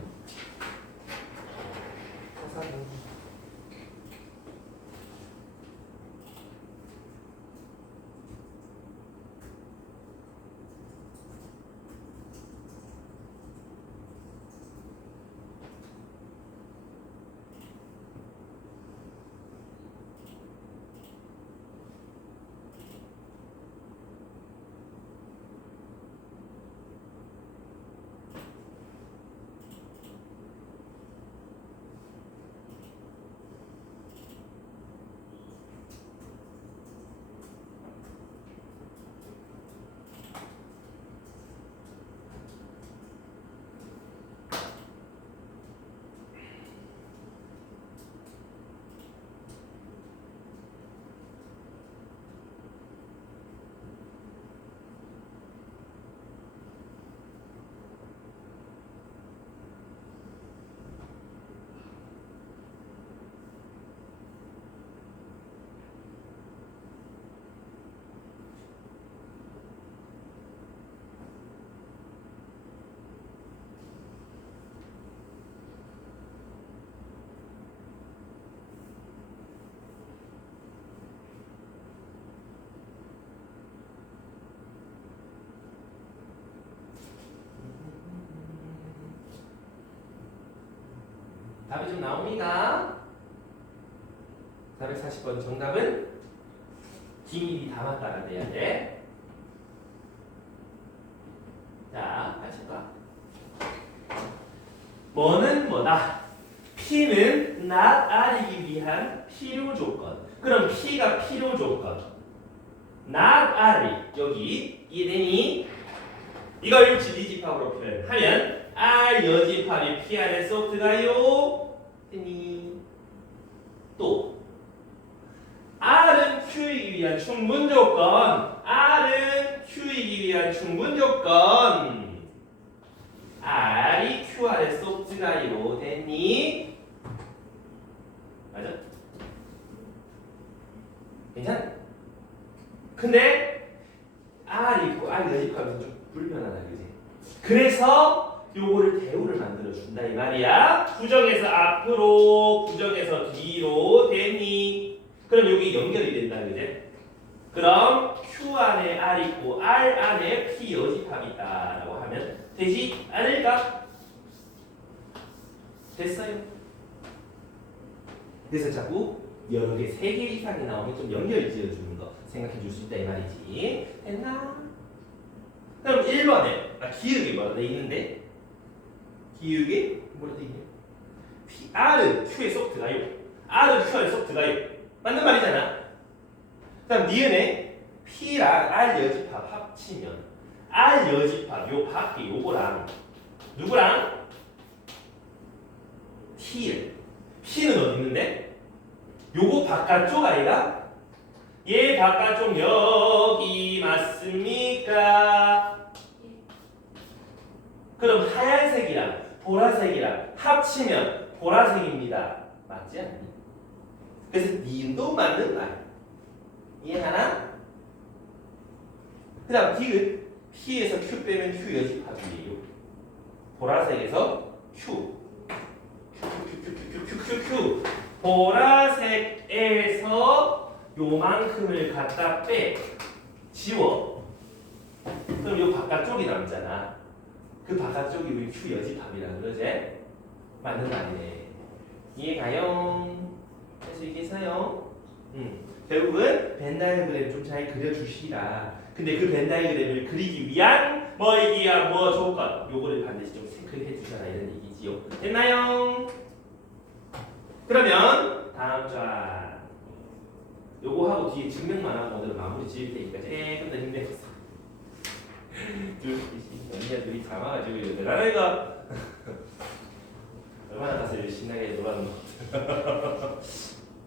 답이 좀 나옵니다. 440번 정답은 기밀이 담았다가 돼야 돼. 자, 같이 봐. 뭐는 뭐다? P는 not R이기 위한 필요 조건. 그럼 P가 필요 조건. not R이 여기 이해되니? 이걸 지리집합으로 표현하면 R 여집합이 P 안에 쏙 들어가요. 되니? 또 R은 Q이기 위한 충분 조건. R은 Q이기 위한 충분 조건. R이 Q 안에 쏙 들어가요. 됐니? 맞아? 괜찮아? 근데 R이 있고 R 여집합은 좀 불편하다, 그지? 그래서 요거를 대우를 만들어 준다 이 말이야. 부정에서 앞으로, 부정에서 뒤로 됐니? 그럼 여기 연결이 된다, 그지? 그럼 Q 안에 R 있고 R 안에 P 여집합이 있다라고 하면 되지 않을까? 됐어요. 그래서 자꾸 여러 개, 3개 이상이 나오면 좀 연결 지어주는 거 생각해 줄 수 있다 이 말이지. 됐나? 그럼 1번에 기역이 뭐라 돼 있는데? 기역이 뭐라 돼 있냐? R은 Q에 쏙 들어가요. R은 Q 안에 쏙 들어가요. 맞는 말이잖아. 그다음 니은에 P랑 R 여집합 합치면 R 여집합 요 밖에 요거랑 누구랑? T를 P는 어디 있는데? 요거 바깥쪽 아이가? 얘 바깥쪽 여기 맞습니까? 그럼 하얀색이랑 보라색이랑 합치면 보라색입니다. 맞지 않니? 그래서 니은도 맞는 말. 이해하나? 그 다음 디귿 P에서 Q 빼면 Q 여집합이에요. 보라색에서 Q Q 보라색에서 요만큼을 갖다 빼 지워. 그럼 요 바깥쪽이 남잖아. 그 바깥쪽이 우리 Q 여집합이라 그러지? 맞는 말이네. 이해가요? 그래서 이게 있어요. 결국은 벤 다이어그램 좀 잘 그려주시라. 근데 그 벤 다이어그램을 그리기 위한 뭐이기야 뭐 조건 요거를 반드시 좀 체크해 주셔라 이런 얘기지요. 됐나요? 그러면 다음 장 요거 하고 뒤에 증명만 하고 오늘 마무리 지을 테니까 조금 더 힘내보자. 언니들이 잡아가지고 이러더라. 이거 얼마나 가서 신나게 놀았는 것 같아.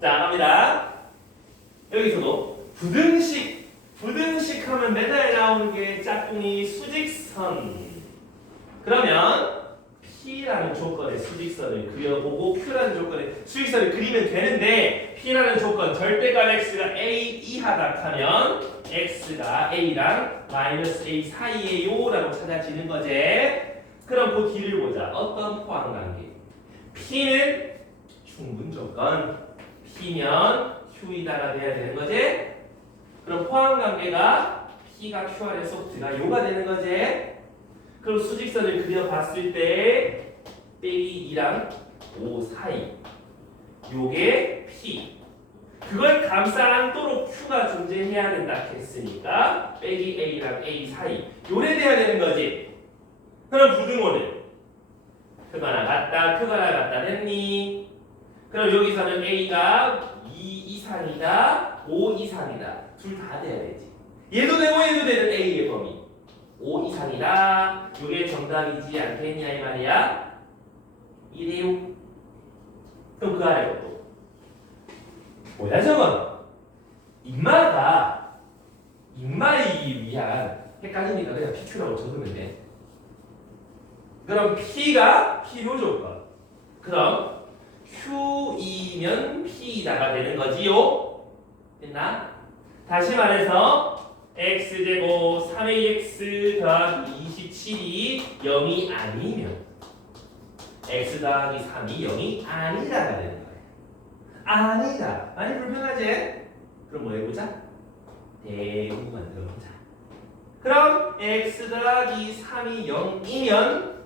자, 갑니다. 여기서도 부등식 하면 맨날 나오는 게 짝꿍이 수직선. 그러면 P라는 조건의 수직선을 그려보고 Q라는 조건의 수직선을 그리면 되는데 P라는 조건 절대값 X가 A 이하다 하면 X가 A랑 마이너스 A 사이에요 라고 찾아지는 거지. 그럼 그 뒤를 보자. 어떤 포항관계? P는 충분 조건 P면 Q이다가 돼야 되는 거지. 그럼 포항관계가 P가 Q 안에 쏙 들어가요가 되는 거지. 그럼 수직선을 그려봤을 때 빼기 2랑 5 사이 요게 P 그걸 감싸 안도록 Q가 존재해야 된다 했으니까 빼기 A랑 A 사이 요래 돼야 되는 거지. 그럼 부등호는 크거나 같다 크거나 같다 됐니? 그럼 여기서는 A가 2 이상이다 5 이상이다 둘 다 돼야 되지. 얘도 되고 얘도 되는 A의 범위 5 이상이다. 이게 정답이지 않겠냐 이 말이야. 이래요. 그럼 그 아래 것도 뭐야 저건? 인마이기 위한 헷갈리니까 그냥 PQ라고 적으면 돼. 그럼 P가 필요 조건. 그럼 Q이면 P다가 되는 거지요. 됐나? 다시 말해서 x제곱 3ax 더하기 27이 0이 아니면 x 더하기 3이 0이 아니다가 되는 거예요. 아니다. 많이 불편하지? 그럼 뭐 해보자? 대우 만들어보자. 그럼 x 더하기 3이 0이면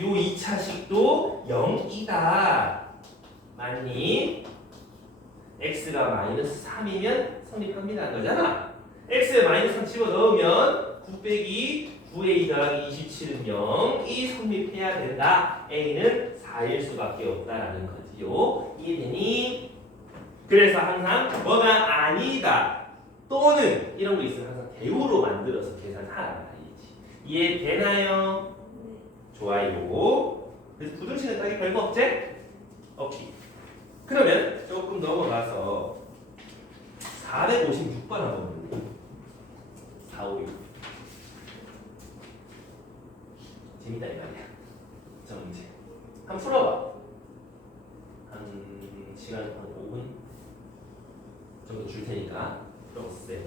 요 2차식도 0이다. 맞니? x가 마이너스 3이면 성립합니다. 거잖아. x에 마이너스 3 집어넣으면 9 빼기 9a 더하기 27은 0이 성립해야 된다. a는 4일 수밖에 없다라는 거지요. 이해되니? 그래서 항상 뭐가 아니다 또는 이런 거 있으면 항상 대우로 만들어서 계산하라는 얘기지. 이해되나요? 네. 좋아요. 그래서 부등식은 딱히 별거 없지? 오케이. 그러면 조금 넘어가서 456번 한번 볼게요. 456. 재밌다 이 말이야. 정문제. 한번 풀어봐. 한 시간 한 5분 정도 줄 테니까 풀어보세요.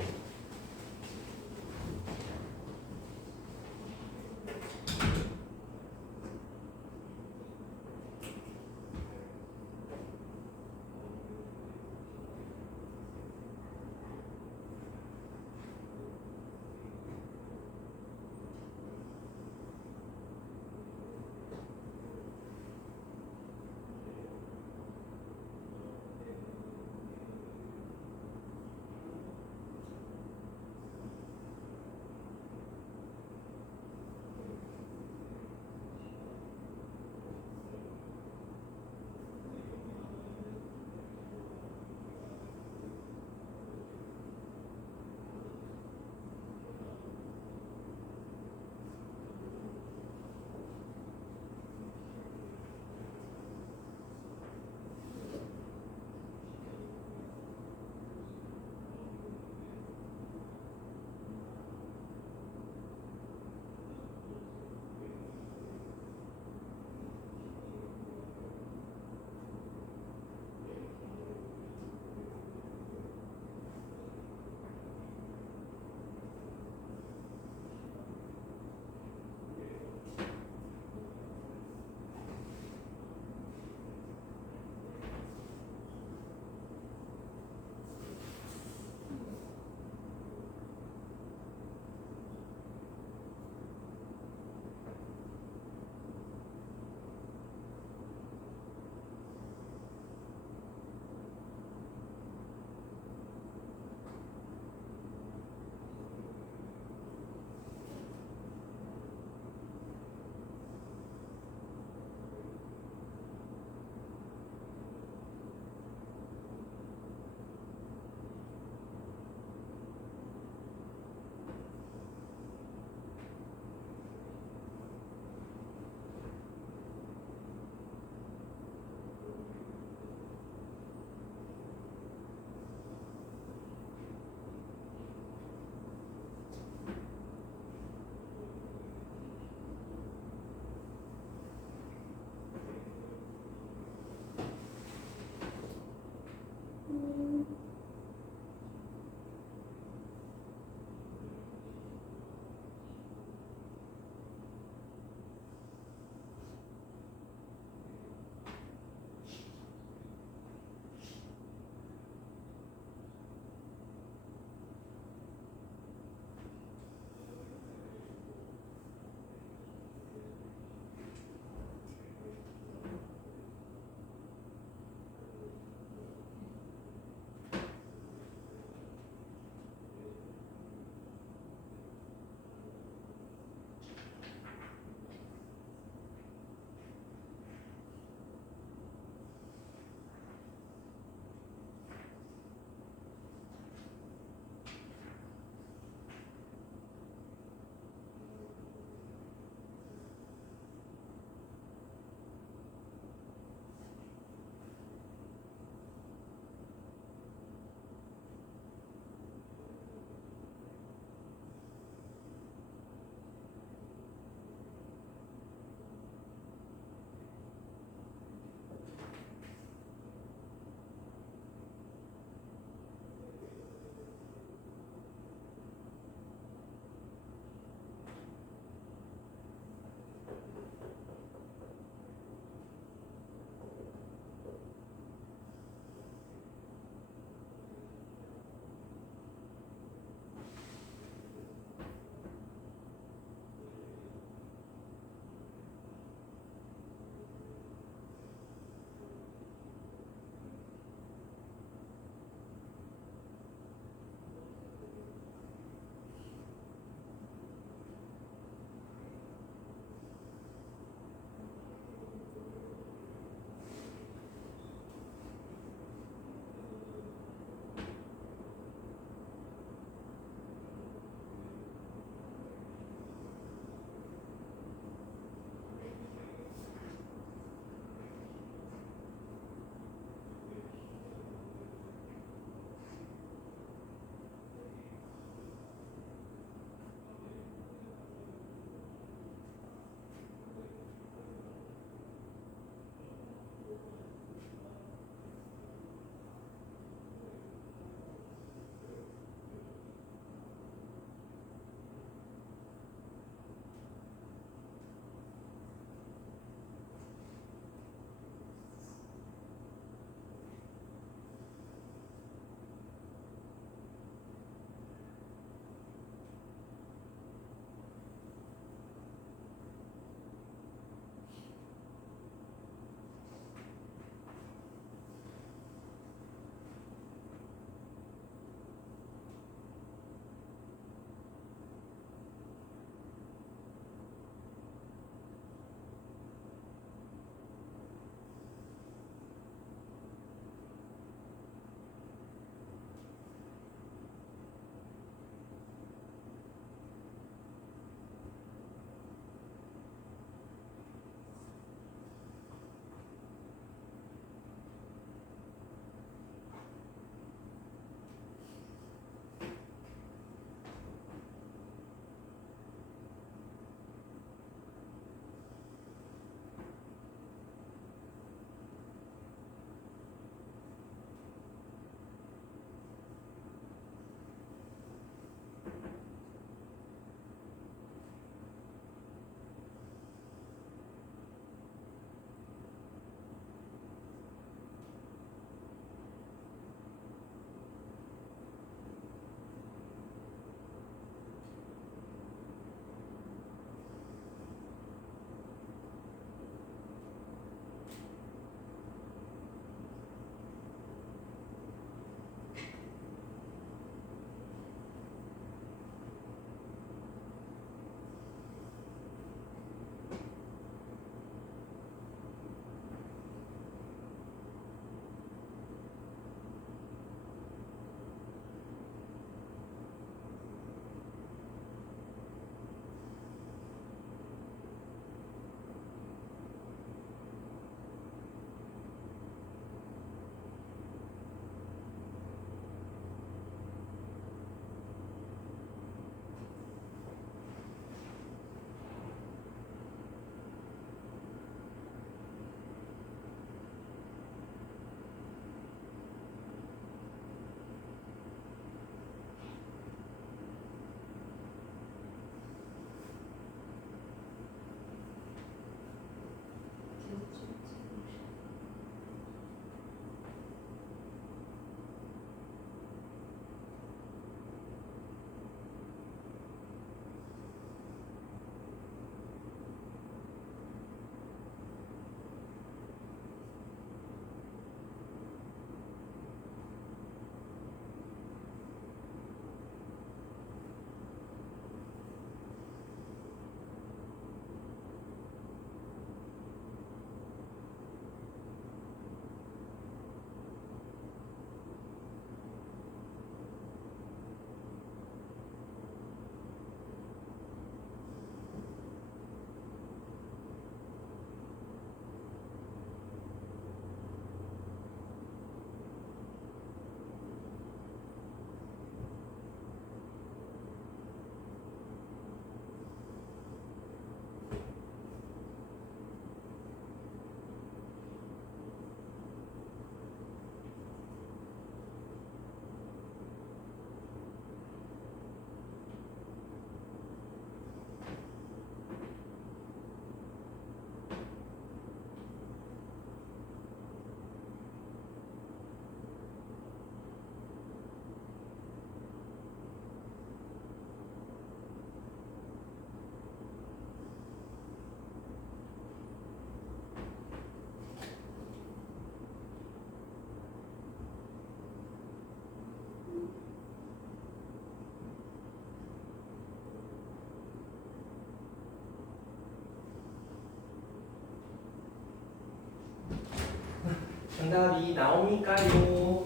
답이 나옵니까요?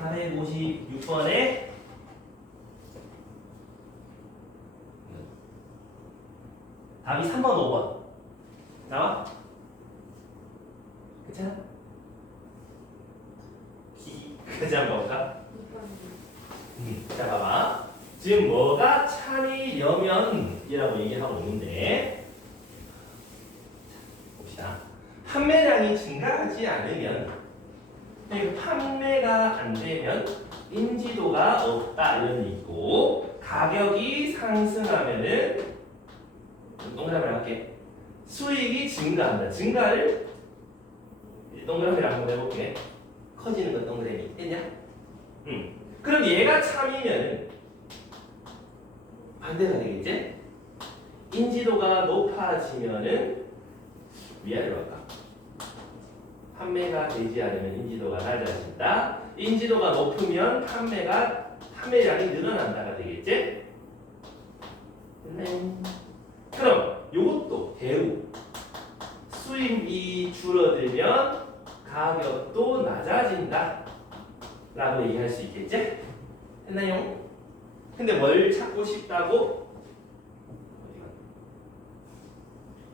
456번에 답이 3번, 5번 나와? 괜찮아? 그지 한번 볼까? 자 봐봐. 지금 뭐가 참이려면이라고 얘기하고 있는데 봅시다. 판매량이 증가하지 않으면 그리고 판매가 안 되면 인지도가 없다 이런 얘기 있고 가격이 상승하면은 동그라미를 할게. 수익이 증가한다. 증가를 동그라미를 한번 해볼게. 커지는 건 동그라미 됐냐? 그럼 얘가 참이면 반대가 되겠지? 인지도가 높아지면은 위아래로 할까? 판매가 되지 않으면 인지도가 낮아진다. 인지도가 높으면 판매량이 늘어난다가 되겠지? 그럼 요것도 대우 수입이 줄어들면 가격도 낮아진다 라고 얘기할 수 있겠지? 했나요? 근데 뭘 찾고 싶다고?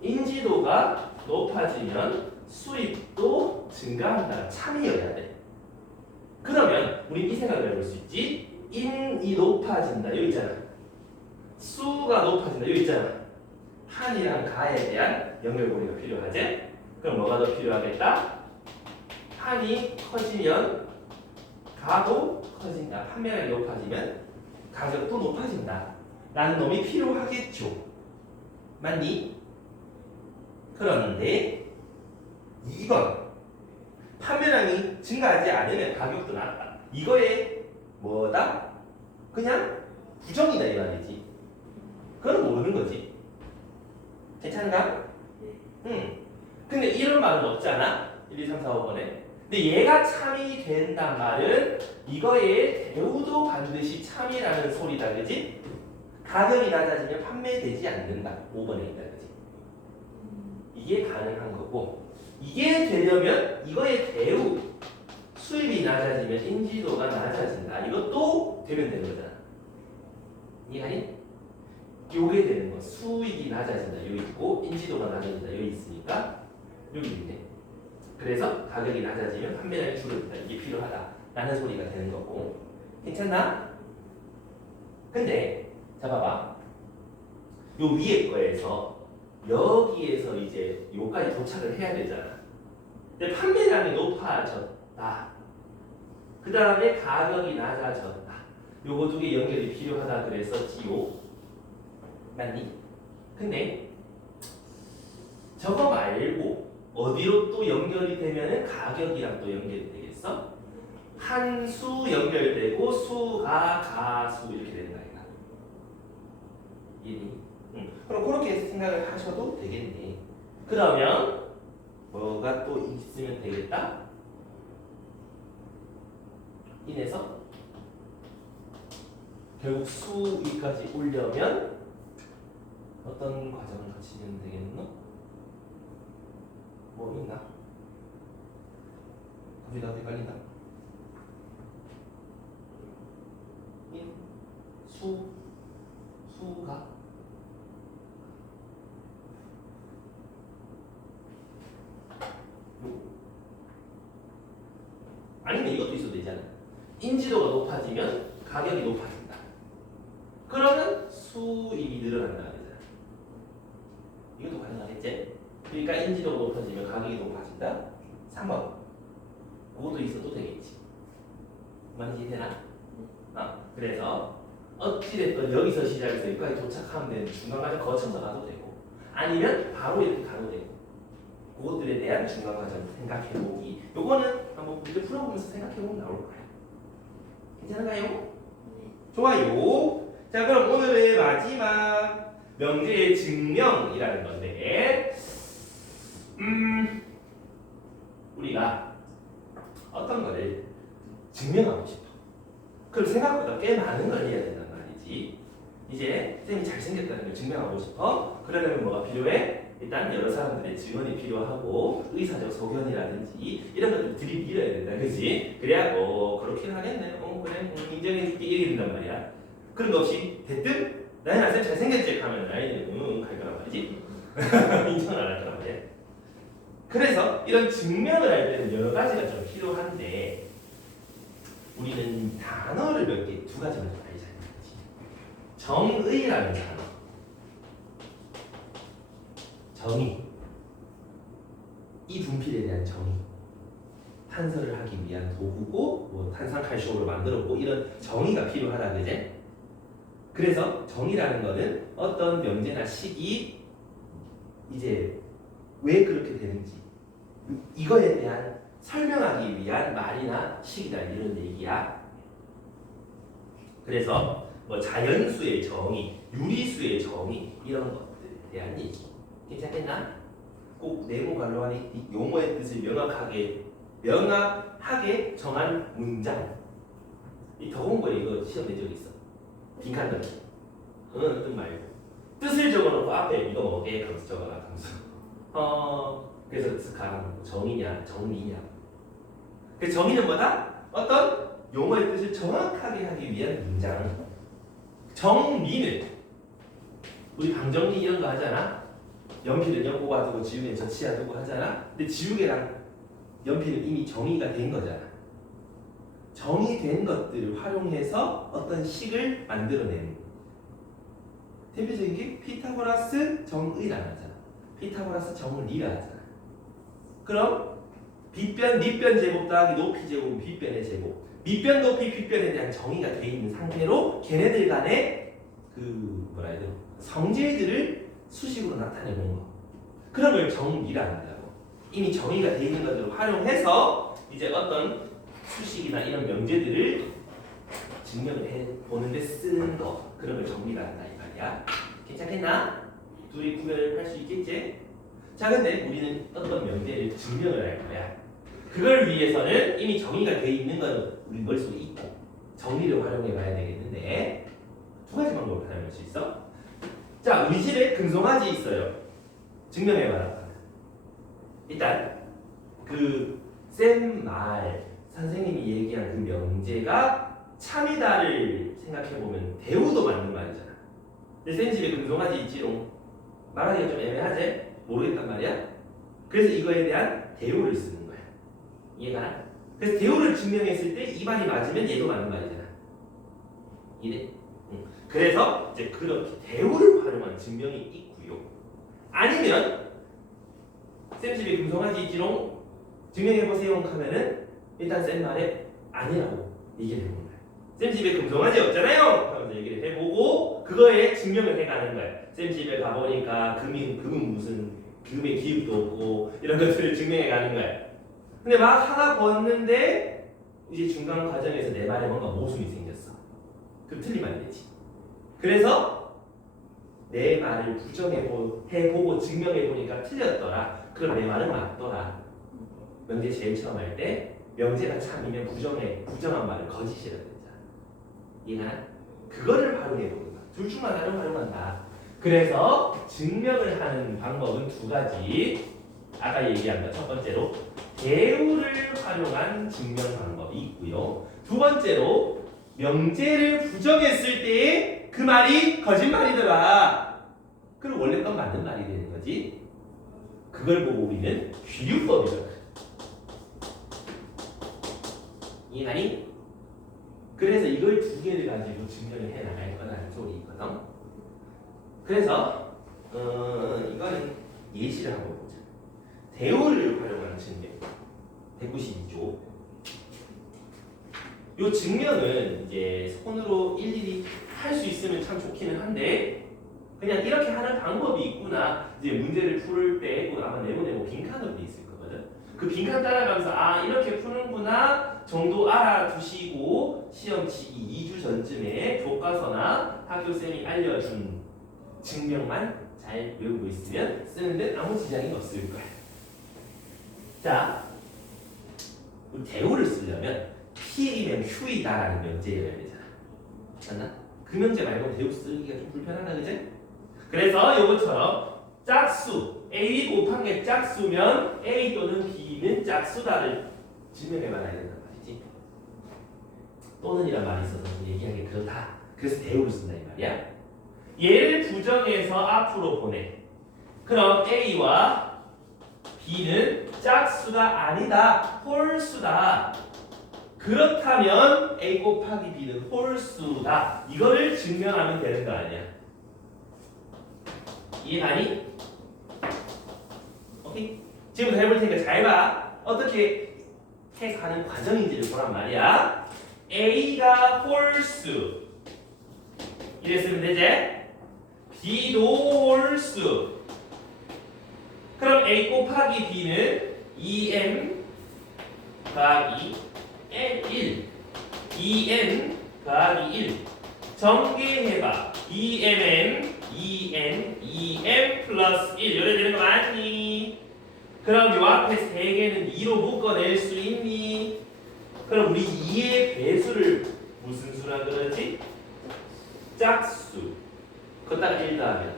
인지도가 높아지면 수입도 증가한다. 참이어야 돼. 그러면 우리 이 생각을 해볼 수 있지. 인이 높아진다. 여기 있잖아. 수가 높아진다. 여기 있잖아. 한이랑 가에 대한 연결고리가 필요하지? 그럼 뭐가 더 필요하겠다? 한이 커지면 가도 커진다. 판매량이 높아지면 가격도 높아진다. 라는 놈이 필요하겠죠. 맞니? 그런데 2번 판매량이 증가하지 않으면 가격도 낮다. 이거에 뭐다? 그냥 부정이다 이 말이지. 그건 모르는 거지. 괜찮은가? 응. 근데 이런 말은 없잖아. 1, 2, 3, 4, 5번에. 근데 얘가 참이 된단 말은 이거에 대우도 반드시 참이라는 소리다. 그지? 가격이 낮아지면 판매되지 않는다. 5번에 있다. 그지? 이게 가능한 거고 이게 되려면 이거의 대우 수입이 낮아지면 인지도가 낮아진다. 이것도 되면 되는 거잖아. 이해가니? 요게 되는 거. 수익이 낮아진다. 여기 있고 인지도가 낮아진다. 여기 있으니까 여기 있네. 그래서 가격이 낮아지면 판매량이 줄어든다. 이게 필요하다. 라는 소리가 되는 거고. 괜찮나? 근데 자 봐봐. 요 위에 거에서 여기에서 이제 요까지 도착을 해야 되잖아. 근데 판매량이 높아졌다. 그 다음에 가격이 낮아졌다. 요거 두 개 연결이 필요하다 그랬었지요. 맞니? 근데 저거 말고 어디로 또 연결이 되면은 가격이랑 또 연결이 되겠어? 한수 연결되고 수가 가수 이렇게 되는 거야. 이해니? 그럼 그렇게 생각을 하셔도 되겠네. 그러면 뭐가 또 있으면 되겠다? 인해서 결국 수위까지 오려면 어떤 과정을 거치면 되겠노? 뭐 있나? 갑자기 나도 헷갈린다. 인, 수가 아니면 이것도 있어도 되잖아. 인지도가 높아지면 가격이 높아진다. 그러면 수입이 늘어난다 그러잖아. 이것도 가능하겠지? 그러니까 인지도가 높아지면 가격이 높아진다. 3번. 그것도 있어도 되겠지. 맞지? 되나? 그래서 어찌됐든 여기서 시작해서 여기까지 도착하면 되는 중간 과정 거쳐서 가도 되고 아니면 바로 이렇게 가도 되고 그것들에 대한 중간 과정 생각해보기. 요거는 한번 문제 풀어보면서 생각해보면 나올 거야. 괜찮은가요? 네. 좋아요. 자 그럼 오늘의 마지막 명제의 증명이라는 건데 우리가 어떤 거를 증명하고 싶어. 그럼 생각보다 꽤 많은 걸 해야 된단 말이지. 이제 쌤이 잘생겼다는 걸 증명하고 싶어. 그러려면 뭐가 필요해? 일단 여러 사람들의 증언이 필요하고 의사적 소견이라든지 이런 것들 들이밀어야 된다, 그렇지? 그래야 그렇긴 하겠네, 그래, 인정해줄게 이렇게 된단 말이야. 그런 거 없이 대뜸 나는 아직 잘생겼지 하면 나이는 갈 거란 말이지. 인정을 안 할 거란 말이야. 그래서 이런 증명을 할 때는 여러 가지가 좀 필요한데 우리는 단어를 몇 개, 두 가지만 좀 알자. 정의라는 단어. 정의. 이 분필에 대한 정의. 탄설을 하기 위한 도구고, 뭐 탄산칼슘으로 만들었고 이런 정의가 필요하다, 그제? 그래서 정의라는 거는 어떤 명제나 식이 이제 왜 그렇게 되는지 이거에 대한 설명하기 위한 말이나 식이다 이런 얘기야. 그래서 뭐 자연수의 정의, 유리수의 정의 이런 것들에 대한 얘기. 괜찮겠나? 꼭 네모 관로안에 용어의 뜻을 명확하게 정한 문장. 이 더운 거에 이거 시험 낸 적 있어. 빈칸 넣기. 뜻 말고 뜻을 적어놓고 앞에 이거 뭐게 하면서 적어라 하면서 그래서 가는 정의냐 정리냐. 그 정의는 뭐다? 어떤 용어의 뜻을 정확하게 하기 위한 문장. 정리는 우리 방정리 이런 거 하잖아. 연필은 연 뽑아두고 지우개는 젖히야두고 하잖아. 근데 지우개랑 연필은 이미 정의가 된 거잖아. 정의된 것들을 활용해서 어떤 식을 만들어내는 거. 대표적인 게 피타고라스 정의라는 거잖아. 피타고라스 정리라 하잖아. 그럼 빗변, 밑변 제곱 더하기 높이 제곱, 빗변의 제곱. 밑변, 높이, 빗변에 대한 정의가 되어 있는 상태로 걔네들 간의 그 뭐라 해야 돼? 성질들을 수식으로 나타내는 거. 그런 걸 정리라 한다고. 이미 정의가 되어 있는 것들을 활용해서 이제 어떤 수식이나 이런 명제들을 증명을 해 보는데 쓰는 거. 그런 걸 정리라 한다 이 말이야. 괜찮겠나? 둘이 구별할 수 있겠지? 자, 근데 우리는 어떤 명제를 증명을 할 거야. 그걸 위해서는 이미 정의가 되어 있는 거는 우리 머릿속에 있고 정리를 활용해 봐야 되겠는데 두 가지 방법을 사용할 수 있어. 자, 우리 집에 금송아지 있어요. 증명해 봐라. 일단 그 쌤 말 선생님이 얘기한 그 명제가 참이다를 생각해 보면 대우도 맞는 말이잖아. 근데 쌤 집에 금송아지 있지롱. 말하기가 좀 애매하지? 모르겠단 말이야. 그래서 이거에 대한 대우를 쓰는 거야. 이해가나? 그래서 대우를 증명했을 때 이 말이 맞으면 얘도 맞는 말이잖아. 이해? 응. 그래서 이제 그렇게 대우를 활용한 증명이 있고요. 아니면 쌤 집에 금송아지 있지롱 증명해보세요 하면은 일단 쌤 말에 아니라고 얘기를 해보는 거야. 쌤 집에 금송아지 없잖아요 하면서 얘기를 해보고 그거에 증명을 해가는 거야. 쌤 집에 가보니까 금은 무슨 금의 기육도 없고 이런 것들을 증명해가는 거야. 근데 막 하나 봤는데 이제 중간 과정에서 내 말에 뭔가 모순이 생겼어. 그럼 틀리면 안 되지. 그래서 내 말을 부정해보고 증명해보니까 틀렸더라. 그럼 내 말은 맞더라. 명제 제일 처음 할 때 명제가 참이면 부정한 말을 거짓이라 그랬잖아. 이해나? 그거를 활용해보는 거야. 둘 중 하나를 활용한다. 그래서 증명을 하는 방법은 두 가지. 아까 얘기한 것 첫 번째로 대우를 활용한 증명 방법이 있고요. 두 번째로 명제를 부정했을 때 그 말이 거짓말이더라. 그럼 원래 건 맞는 말이 되는 거지. 그걸 보고 우리는 귀류법이라고. 이해하니? 그래서 이걸 두 개를 가지고 증명을 해 나갈 거라는 소리거든. 그래서 이거는 예시를 한번 보자. 대우를 활용하는 증명 192조. 이 증명은 이제 손으로 일일이 할 수 있으면 참 좋기는 한데 그냥 이렇게 하는 방법이 있구나. 이제 문제를 풀 때 아마 네모네모 빈칸으로 돼 있을 거거든. 그 빈칸 따라가면서 아 이렇게 푸는구나 정도 알아두시고 시험치기 2주 전쯤에 교과서나 학교쌤이 알려준 증명만 잘 외우고 있으면 쓰는데 아무 지장이 없을 거야. 자, 대우를 쓰려면 P이면 Q이다라는 명제를 해야 되잖아. 맞나? 그 명제 말고 대우 쓰기가 좀 불편하다, 그지? 그래서 요것처럼 짝수 A 곱한 게 짝수면 A 또는 B는 짝수다를 증명해 봐야 된단 말이지. 또는이란 말이 있어서 얘기하기 그렇다. 그래서 대우를 쓴다 이 말이야. 얘를 부정해서 앞으로 보내. 그럼 A와 B는 짝수가 아니다. 홀수다. 그렇다면 A 곱하기 B는 홀수다. 이거를 증명하면 되는 거 아니야. 이해가니? 오케이? 지금부터 해볼 테니까 잘 봐. 어떻게 해석하는 과정인지를 보란 말이야. A가 홀수 이랬으면 되지? B도 홀수. 그럼 A 곱하기 B는 2M 더하기 N1 2N 더하기 1 정리해봐. 2MM 2N 2M 플러스 1 이래 되는 거 맞니? 그럼 요 앞에 3개는 2로 묶어낼 수 있니? 그럼 우리 2의 배수를 무슨 수라 그러지? 짝수. 그것다가 1 더하면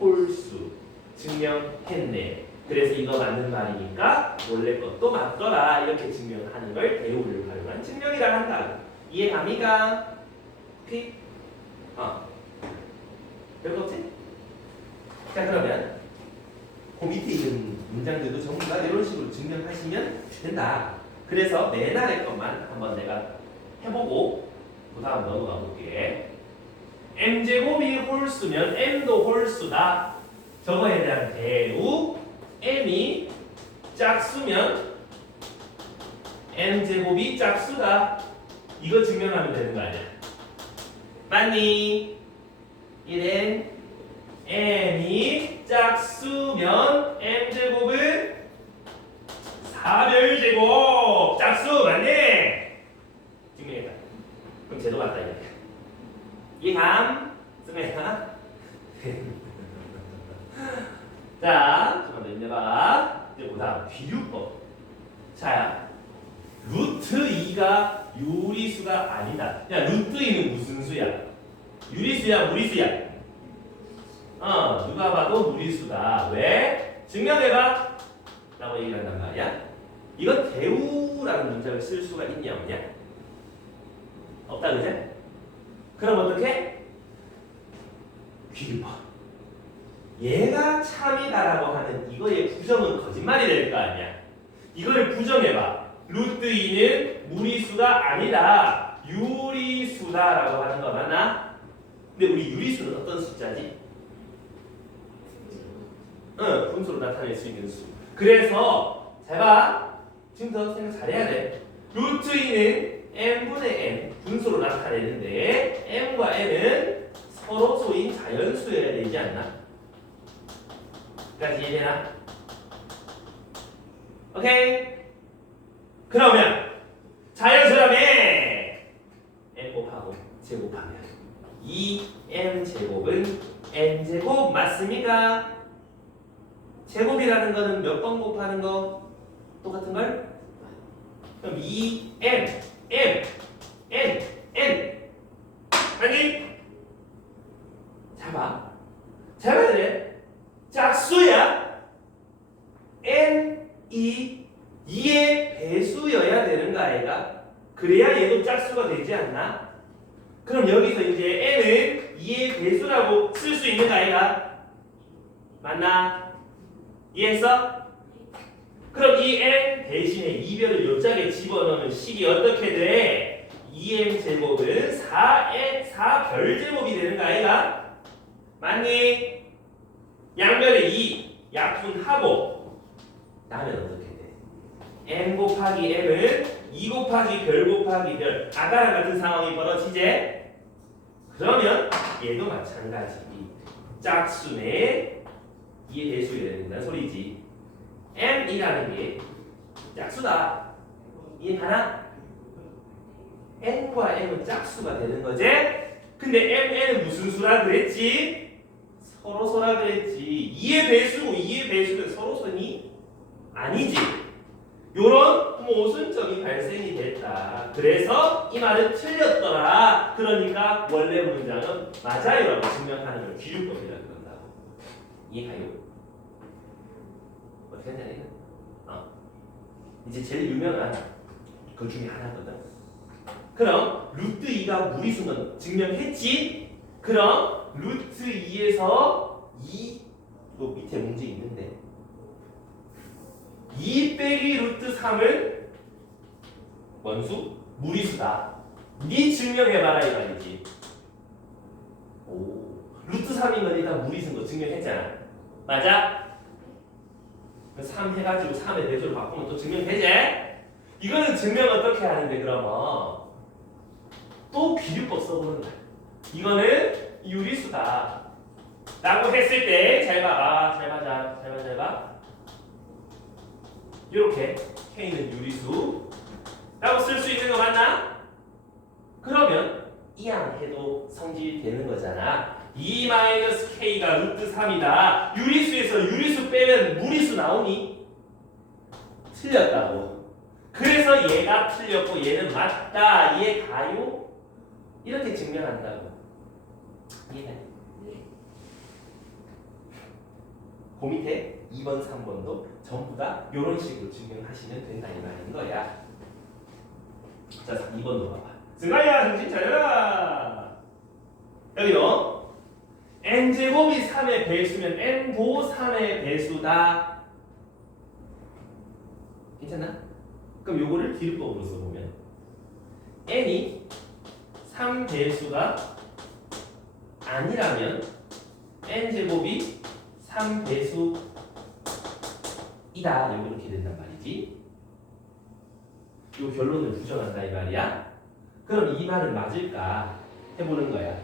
홀수. 증명했네. 그래서 이거 맞는 말이니까 원래 것도 맞더라. 이렇게 증명하는 걸 대우를 활용한 증명이라 한다. 이해갑니까? 오케이? 별거 없지? 자 그러면 그 밑에 있는 문장들도 전부 다 이런 식으로 증명하시면 된다. 그래서 내날의 것만 한번 내가 해보고 그 다음 넘어가 볼게. m제곱이 홀수면 m도 홀수다. 저거에 대한 대우. m이 짝수면 m제곱이 짝수다. 이거 증명하면 되는 거 아니야. 맞니? 이ren m이 짝수면 m제곱은 4별제곱 짝수 맞네? 증명했다. 그럼 쟤도 맞다 이거야. 이감 승혜야. 자, 잠깐만 힘내봐. 이제 보다 비교법. 자, 루트 2가 유리수가 아니다. 야, 루트 2는 무슨 수야? 유리수야, 무리수야? 누가 봐도 무리수다. 왜? 증명해봐. 라고 얘기를 한단 말이야. 이건 대우라는 문장을 쓸 수가 있냐 없냐? 없다 그제? 그럼 어떻게? 비교법. 얘가 참이다라고 하는 이거의 부정은 거짓말이 될 거 아니야. 이거를 부정해봐. 루트 2는 무리수가 아니다. 유리수다라고 하는 거 맞나? 근데 우리 유리수는 어떤 숫자지? 분수로 나타낼 수 있는 수. 그래서 잘 봐. 지금부터 생각 잘해야 돼. 루트 2는 n분의 n 분수로 나타내는데 m과 n은 서로 소인 자연수여야 되지 않나? 까지 이해되나? 오케이? 그러면 자연수라며 n 곱하고 제곱하면 2m 제곱은 n 제곱 맞습니까? 제곱이라는 거는 몇 번 곱하는 거? 똑같은 걸? 그럼 2m m n 아니? 잘 봐. 잘 봐야 돼. 짝수야. n이 2의 배수여야 되는 거 아이가? 그래야 얘도 짝수가 되지 않나? 그럼 여기서 이제 n은 2의 배수라고 쓸 수 있는 거 아이가? 맞나? 이해했어? 그럼 이 n 대신에 이별을 요짝에 집어넣으면 식이 어떻게 돼? 2m 제곱은 4별제곱이 되는 거 아이가? 맞니? 양변에 2 약분하고 나면 어떻게 돼? m 곱하기 m은 2 곱하기 별 곱하기 별. 아까랑 같은 상황이 벌어지지? 그러면 얘도 마찬가지. 짝수 내 2의 배수여야 된다는 소리지. m이라는 게 짝수다. 이해가나? n과 m은 짝수가 되는 거지? 근데 mn은 무슨 수라 그랬지? 서로소라 그랬지. 2의 배수고 2의 배수는 서로소니? 아니지. 요런 모순점이 발생이 됐다. 그래서 이 말은 틀렸더라. 그러니까 원래 문장은 맞아요라고 증명하는 걸 기준법이라고 한다고. 이해가요? 괜찮아요? 이제 제일 유명한 그 중에 하나거든. 그럼 루트 2가 무리수는 건 증명했지? 그럼 루트 2에서 2, 또 밑에 문제 있는데 2 빼기 루트 3은 원수? 무리수다. 네 증명해봐라 이 말이지. 오, 루트 3인 건 일단 무리수인 거 증명했잖아. 맞아? 3 해가지고 3의 배수로 바꾸면 또 증명되지? 이거는 증명 어떻게 하는데 그러면 또 비율법 써보는 거야. 이거는 유리수다 라고 했을 때 잘 봐. 잘 봐. 이렇게 K는 유리수 라고 쓸 수 있는 거 맞나? 그러면 이항 해도 성질되는 거잖아. 2-K가 루트 3이다. 유리수에서 유리수 빼면 무리수 나오니? 틀렸다고. 그래서 얘가 틀렸고 얘는 맞다. 이해 가요? 이렇게 증명한다고. 이해해? 네. 그 밑에 2번, 3번도 전부 다 이런 식으로 증명하시면 된다 이 말인 거야. 자, 2번도 봐봐. 승가야, 정신 차려라. 여기도 n제곱이 3의 배수면 n도 3의 배수다. 괜찮나? 그럼 요거를 기름법으로 써보면 n이 3배수가 아니라면 n제곱이 3배수이다. 이렇게 된단 말이지. 요 결론을 부정한다 이 말이야. 그럼 이 말은 맞을까 해보는 거야.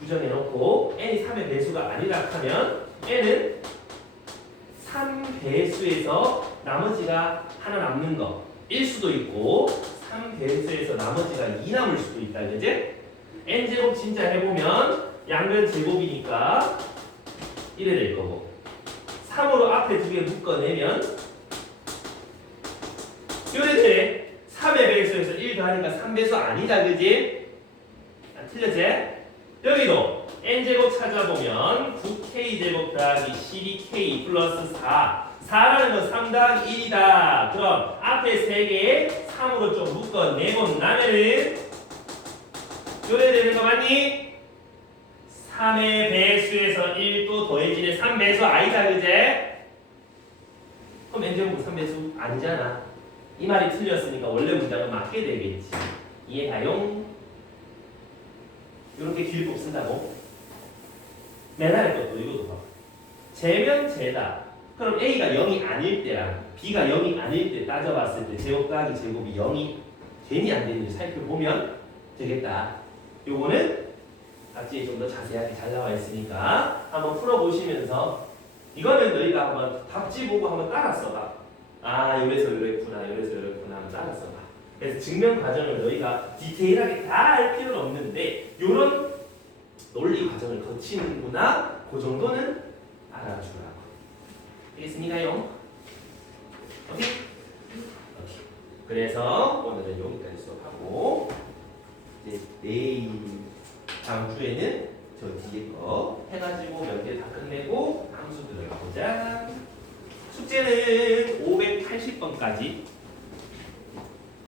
부정해놓고 n이 3의 배수가 아니라 하면 n은 3배수에서 나머지가 하나 남는 거 1수도 있고 3배수에서 나머지가 2 남을 수도 있다. 그지? n제곱 진짜 해보면 양변 제곱이니까 1이 될 거고 3으로 앞에 두 개 묶어내면 요래돼. 3의 배수에서 1 더하니까 3배수 아니다. 그지? 틀렸지? 여기도 n제곱 찾아보면 9k제곱 더하기 12k 플러스 4 4라는 건 3 더하기 1이다. 그럼 앞에 3개 3으로 좀 묶어내고 나면은 요래 되는 거 맞니? 3의 배수에서 1도 더해지는 3배수 아니다. 그제? 그럼 n제곱 3배수 아니잖아. 이 말이 틀렸으니까 원래 문장은 맞게 되겠지. 이해가용? 이렇게 기울법 쓴다고? 맨날 것도 이것도 봐. 재면 재다. 그럼 A가 0이 아닐 때랑 B가 0이 아닐 때 따져봤을 때 제곱 더하기 제곱이 0이 괜히 안 되는지 살펴보면 되겠다. 요거는 답지에 좀 더 자세하게 잘 나와 있으니까 한번 풀어보시면서 이거는 너희가 한번 답지 보고 한번 따라 써봐. 아, 요래서 요랬구나 한번 따라 써봐. 그래서 증명 과정을 너희가 디테일하게 다 알 필요는 없는데 요런 논리 과정을 거치는구나. 그 정도는 알아주라고. 알겠습니까요? 오케이? 오케이. 그래서 오늘은 여기까지 수업하고 이제 내일 다음 주에는 저 뒤에 거 해가지고 몇 개 다 끝내고 함수 들어가 보자. 숙제는 580번까지